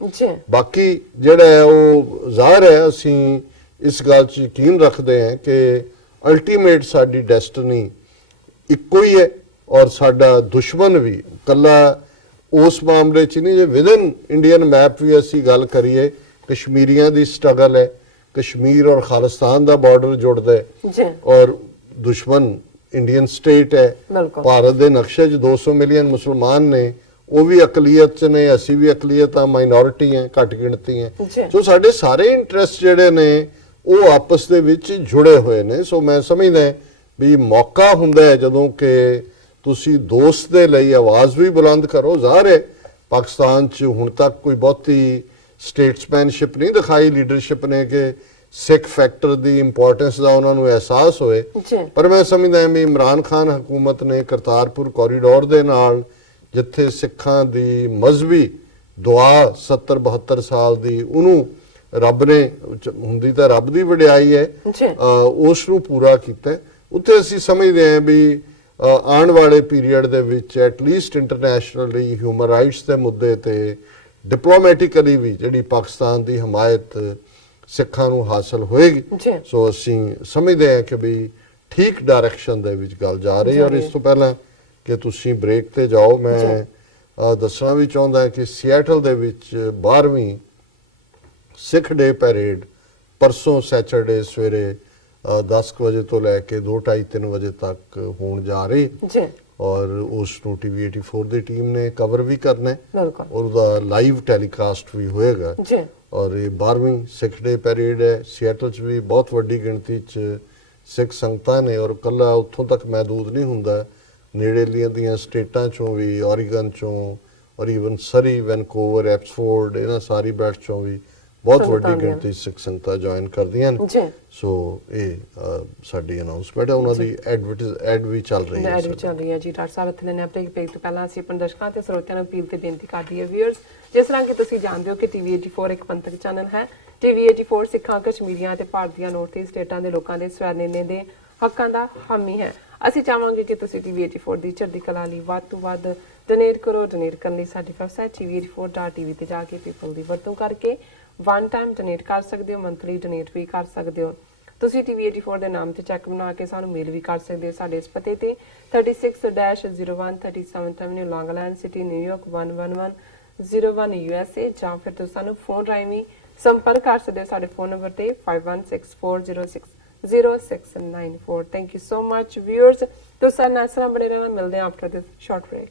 ਬਾਕੀ ਜਿਹੜਾ ਹੈ ਉਹ ਜ਼ਾਹਿਰ ਹੈ ਅਸੀਂ ਇਸ ਗੱਲ 'ਚ ਯਕੀਨ ਰੱਖਦੇ ਹਾਂ ਕਿ ਅਲਟੀਮੇਟ ਸਾਡੀ ਡੈਸਟਨੀ ਇੱਕੋ ਹੀ ਹੈ ਔਰ ਸਾਡਾ ਦੁਸ਼ਮਣ ਵੀ ਇਕੱਲਾ ਉਸ ਮਾਮਲੇ 'ਚ ਨਹੀਂ। ਜੇ ਵਿਦਨ ਇੰਡੀਅਨ ਮੈਪ ਵੀ ਅਸੀਂ ਗੱਲ ਕਰੀਏ, ਕਸ਼ਮੀਰੀਆਂ ਦੀ ਸਟਰਗਲ ਹੈ, ਕਸ਼ਮੀਰ ਔਰ ਖਾਲਿਸਤਾਨ ਦਾ ਬਾਰਡਰ ਜੁੜਦਾ ਹੈ ਔਰ ਦੁਸ਼ਮਣ ਇੰਡੀਅਨ ਸਟੇਟ ਹੈ। ਭਾਰਤ ਦੇ ਨਕਸ਼ੇ 'ਚ 200 ਮਿਲੀਅਨ ਮੁਸਲਮਾਨ ਨੇ, ਉਹ ਵੀ ਅਕਲੀਅਤ 'ਚ ਨੇ, ਅਸੀਂ ਵੀ ਅਕਲੀਅਤ ਆ, ਮਾਈਨੋਰਿਟੀ ਹੈ, ਘੱਟ ਗਿਣਤੀ ਹੈ। ਸੋ ਸਾਡੇ ਸਾਰੇ ਇੰਟਰਸਟ ਜਿਹੜੇ ਨੇ ਉਹ ਆਪਸ ਦੇ ਵਿੱਚ ਜੁੜੇ ਹੋਏ ਨੇ। ਸੋ ਮੈਂ ਸਮਝਦਾ ਵੀ ਮੌਕਾ ਹੁੰਦਾ ਹੈ ਜਦੋਂ ਕਿ ਤੁਸੀਂ ਦੋਸਤ ਦੇ ਲਈ ਆਵਾਜ਼ ਵੀ ਬੁਲੰਦ ਕਰੋ। ਜ਼ਾਹਿਰ ਹੈ ਪਾਕਿਸਤਾਨ 'ਚ ਹੁਣ ਤੱਕ ਕੋਈ ਬਹੁਤੀ ਸਟੇਟਸਮੈਨਸ਼ਿਪ ਨਹੀਂ ਦਿਖਾਈ ਲੀਡਰਸ਼ਿਪ ਨੇ ਕਿ ਸਿੱਖ ਫੈਕਟਰ ਦੀ ਇੰਪੋਰਟੈਂਸ ਦਾ ਉਹਨਾਂ ਨੂੰ ਅਹਿਸਾਸ ਹੋਏ। ਜੀ ਪਰ ਮੈਂ ਸਮਝਦਾ ਹਾਂ ਵੀ ਇਮਰਾਨ ਖਾਨ ਹਕੂਮਤ ਨੇ ਕਰਤਾਰਪੁਰ ਕੋਰੀਡੋਰ ਦੇ ਨਾਲ ਜਿੱਥੇ ਸਿੱਖਾਂ ਦੀ ਮਜ਼ਹਬੀ ਦੁਆ 70-72 ਸਾਲ ਦੀ ਉਹਨੂੰ ਰੱਬ ਨੇ ਹੁੰਦੀ ਤਾਂ ਰੱਬ ਦੀ ਵਡਿਆਈ ਹੈ, ਜੀ ਉਸ ਨੂੰ ਪੂਰਾ ਕੀਤਾ ਹੈ। ਉੱਥੇ ਅਸੀਂ ਸਮਝਦੇ ਹਾਂ ਵੀ ਆਉਣ ਵਾਲੇ ਪੀਰੀਅਡ ਦੇ ਵਿੱਚ ਐਟਲੀਸਟ ਇੰਟਰਨੈਸ਼ਨਲੀ ਹਿਊਮਨ ਰਾਈਟਸ ਦੇ ਮੁੱਦੇ ਤੇ ਡਿਪਲੋਮੈਟਿਕਲੀ ਵੀ ਜਿਹੜੀ ਪਾਕਿਸਤਾਨ ਦੀ ਹਮਾਇਤ ਸਿੱਖਾਂ ਨੂੰ ਹਾਸਲ ਹੋਏਗੀ। ਜੀ ਸੋ ਅਸੀਂ ਸਮਝਦੇ ਹਾਂ ਕਿ ਵੀ ਠੀਕ ਡਾਇਰੈਕਸ਼ਨ ਦੇ ਵਿੱਚ ਗੱਲ ਜਾ ਰਹੀ ਹੈ। ਔਰ ਇਸ ਤੋਂ ਪਹਿਲਾਂ ਕਿ ਤੁਸੀਂ ਬ੍ਰੇਕ ਤੇ ਜਾਓ, ਮੈਂ ਦੱਸਣਾ ਵੀ ਚਾਹੁੰਦਾ ਕਿ ਸੀਐਟਲ ਦੇ ਵਿੱਚ 12ਵੀਂ ਸਿੱਖ ਡੇ ਪੈਰੇਡ ਪਰਸੋਂ ਸੈਚਰਡੇ ਸਵੇਰੇ 10 ਵਜੇ ਤੋਂ ਲੈ ਕੇ 2:30-3 ਵਜੇ ਤੱਕ ਹੋਣ ਜਾ ਰਹੀ ਜੀ ਔਰ ਉਸ ਨੂੰ ਟੀਵੀ 84 ਦੀ ਟੀਮ ਨੇ ਕਵਰ ਵੀ ਕਰਨਾ ਹੈ ਬਿਲਕੁਲ ਔਰ ਉਹਦਾ ਲਾਈਵ ਟੈਲੀਕਾਸਟ ਵੀ ਹੋਏਗਾ। ਜੀ ਔਰ ਇਹ 12ਵੀਂ ਸਿੱਖ ਡੇ ਪੈਰੇਡ ਹੈ। ਸੀਐਟਲ 'ਚ ਵੀ ਬਹੁਤ ਵੱਡੀ ਗਿਣਤੀ 'ਚ ਸਿੱਖ ਸੰਗਤਾਂ ਨੇ ਔਰ ਕੱਲਾ ਉੱਥੋਂ ਤੱਕ ਮਹਿਦੂਦ ਨਹੀਂ ਹੁੰਦਾ, ਨੇੜੇਲੀਆਂ ਦੀਆਂ ਸਟੇਟਾਂ 'ਚੋਂ ਵੀ, ਓਰੀਗਨ 'ਚੋਂ ਔਰ ਈਵਨ ਸਰੀ, ਵੈਨਕੂਵਰ, ਐਪਸਫੋਰਡ, ਇਹਨਾਂ ਸਾਰੀ ਬੈਲਟ 'ਚੋਂ ਵੀ ਬਹੁਤ ਵੱਡੀ ਗਿਣਤੀ ਸਿੱਖ ਸੰਗਤਾਂ ਜੁਆਇਨ ਕਰਦੀਆਂ ਨੇ। ਜੀ ਸੋ ਇਹ ਸਾਡੀ ਅਨਾਉਂਸਮੈਂਟ ਹੈ, ਉਹਨਾਂ ਦੀ ਐਡ ਵੀ ਚੱਲ ਰਹੀ ਹੈ। ਐਡ ਵੀ ਚੱਲ ਰਹੀ ਹੈ ਜੀ। ਡਾਕਟਰ ਸਾਹਿਬ ਇੱਥੇ ਲੈਣੇ ਆਪਣੇ ਪੇਜ ਤੋਂ ਪਹਿਲਾਂ ਅਸੀਂ ਆਪਣੇ ਦਰਸ਼ਕਾਂ ਤੇ ਸਰੋਤਿਆਂ ਨੂੰ ਅਪੀਲ ਤੇ ਬੇਨਤੀ ਕਰਦੀ ਹੈ ਵੀਅਰਸ, ਜਿਸ ਤਰ੍ਹਾਂ ਕਿ ਤੁਸੀਂ ਜਾਣਦੇ ਹੋ ਕਿ ਟੀਵੀ 84 ਇੱਕ ਪੰਥਕ ਚੈਨਲ ਹੈ। ਟੀਵੀ 84 ਸਿੱਖਾਂ, ਕਸ਼ਮੀਰੀਆਂ ਤੇ ਭਾਰਤ ਦੀਆਂ ਨੌਰਥ ਈਸਟ ਸਟੇਟਾਂ ਦੇ ਲੋਕਾਂ ਦੇ ਸਵੈਨਿਰਣੇ ਦੇ ਹੱਕਾਂ ਦਾ ਹਾਮੀ ਹੈ। ਅਸੀਂ ਚਾਹਾਂਗੇ ਕਿ ਤੁਸੀਂ ਟੀਵੀ 84 ਦੀ ਚੜ੍ਹਦੀ ਕਲਾ ਲਈ ਵੱਧ ਤੋਂ ਵੱਧ ਡੋਨੇਟ ਕਰੋ। ਡੋਨੇਟ ਕਰਨ ਲਈ ਸਾਡੀ ਵੈਬਸਾਈਟ tv84.tv ਤੇ ਜਾ ਕੇ ਪੀਪਲ ਦੀ ਵਰਤੋਂ ਕਰਕੇ ਵਨ ਟਾਈਮ ਡੋਨੇਟ ਕਰ ਸਕਦੇ ਹੋ, ਮੰਥਲੀ ਡੋਨੇਟ ਵੀ ਕਰ ਸਕਦੇ ਹੋ। ਤੁਸੀਂ ਟੀਵੀ 84 ਦੇ ਨਾਮ ਤੇ ਚੈੱਕ ਬਣਾ ਕੇ ਸਾਨੂੰ ਮੇਲ ਵੀ ਕਰ ਸਕਦੇ ਹੋ ਸਾਡੇ ਇਸ ਪਤੇ ਤੇ 36-01 37th Avenue, Long Island City, New York 11101 USA, ਜਾਂ ਫਿਰ ਤੁਸੀਂ ਸਾਨੂੰ ਫੋਨ ਰਾਹੀਂ ਵੀ ਸੰਪਰਕ ਕਰ ਸਕਦੇ ਹੋ ਸਾਡੇ ਫੋਨ ਨੰਬਰ ਤੇ 5164060694। Thank you so much viewers. ਤੁਸੀਂ ਸਾਡੇ ਨਾਲ ਇਸ ਤਰ੍ਹਾਂ ਬਣੇ ਰਹਿਣਾ। ਮਿਲਦੇ ਹਾਂ ਆਫਟਰ ਦਿਸ ਸ਼ਾਰਟ ਬ੍ਰੇਕ।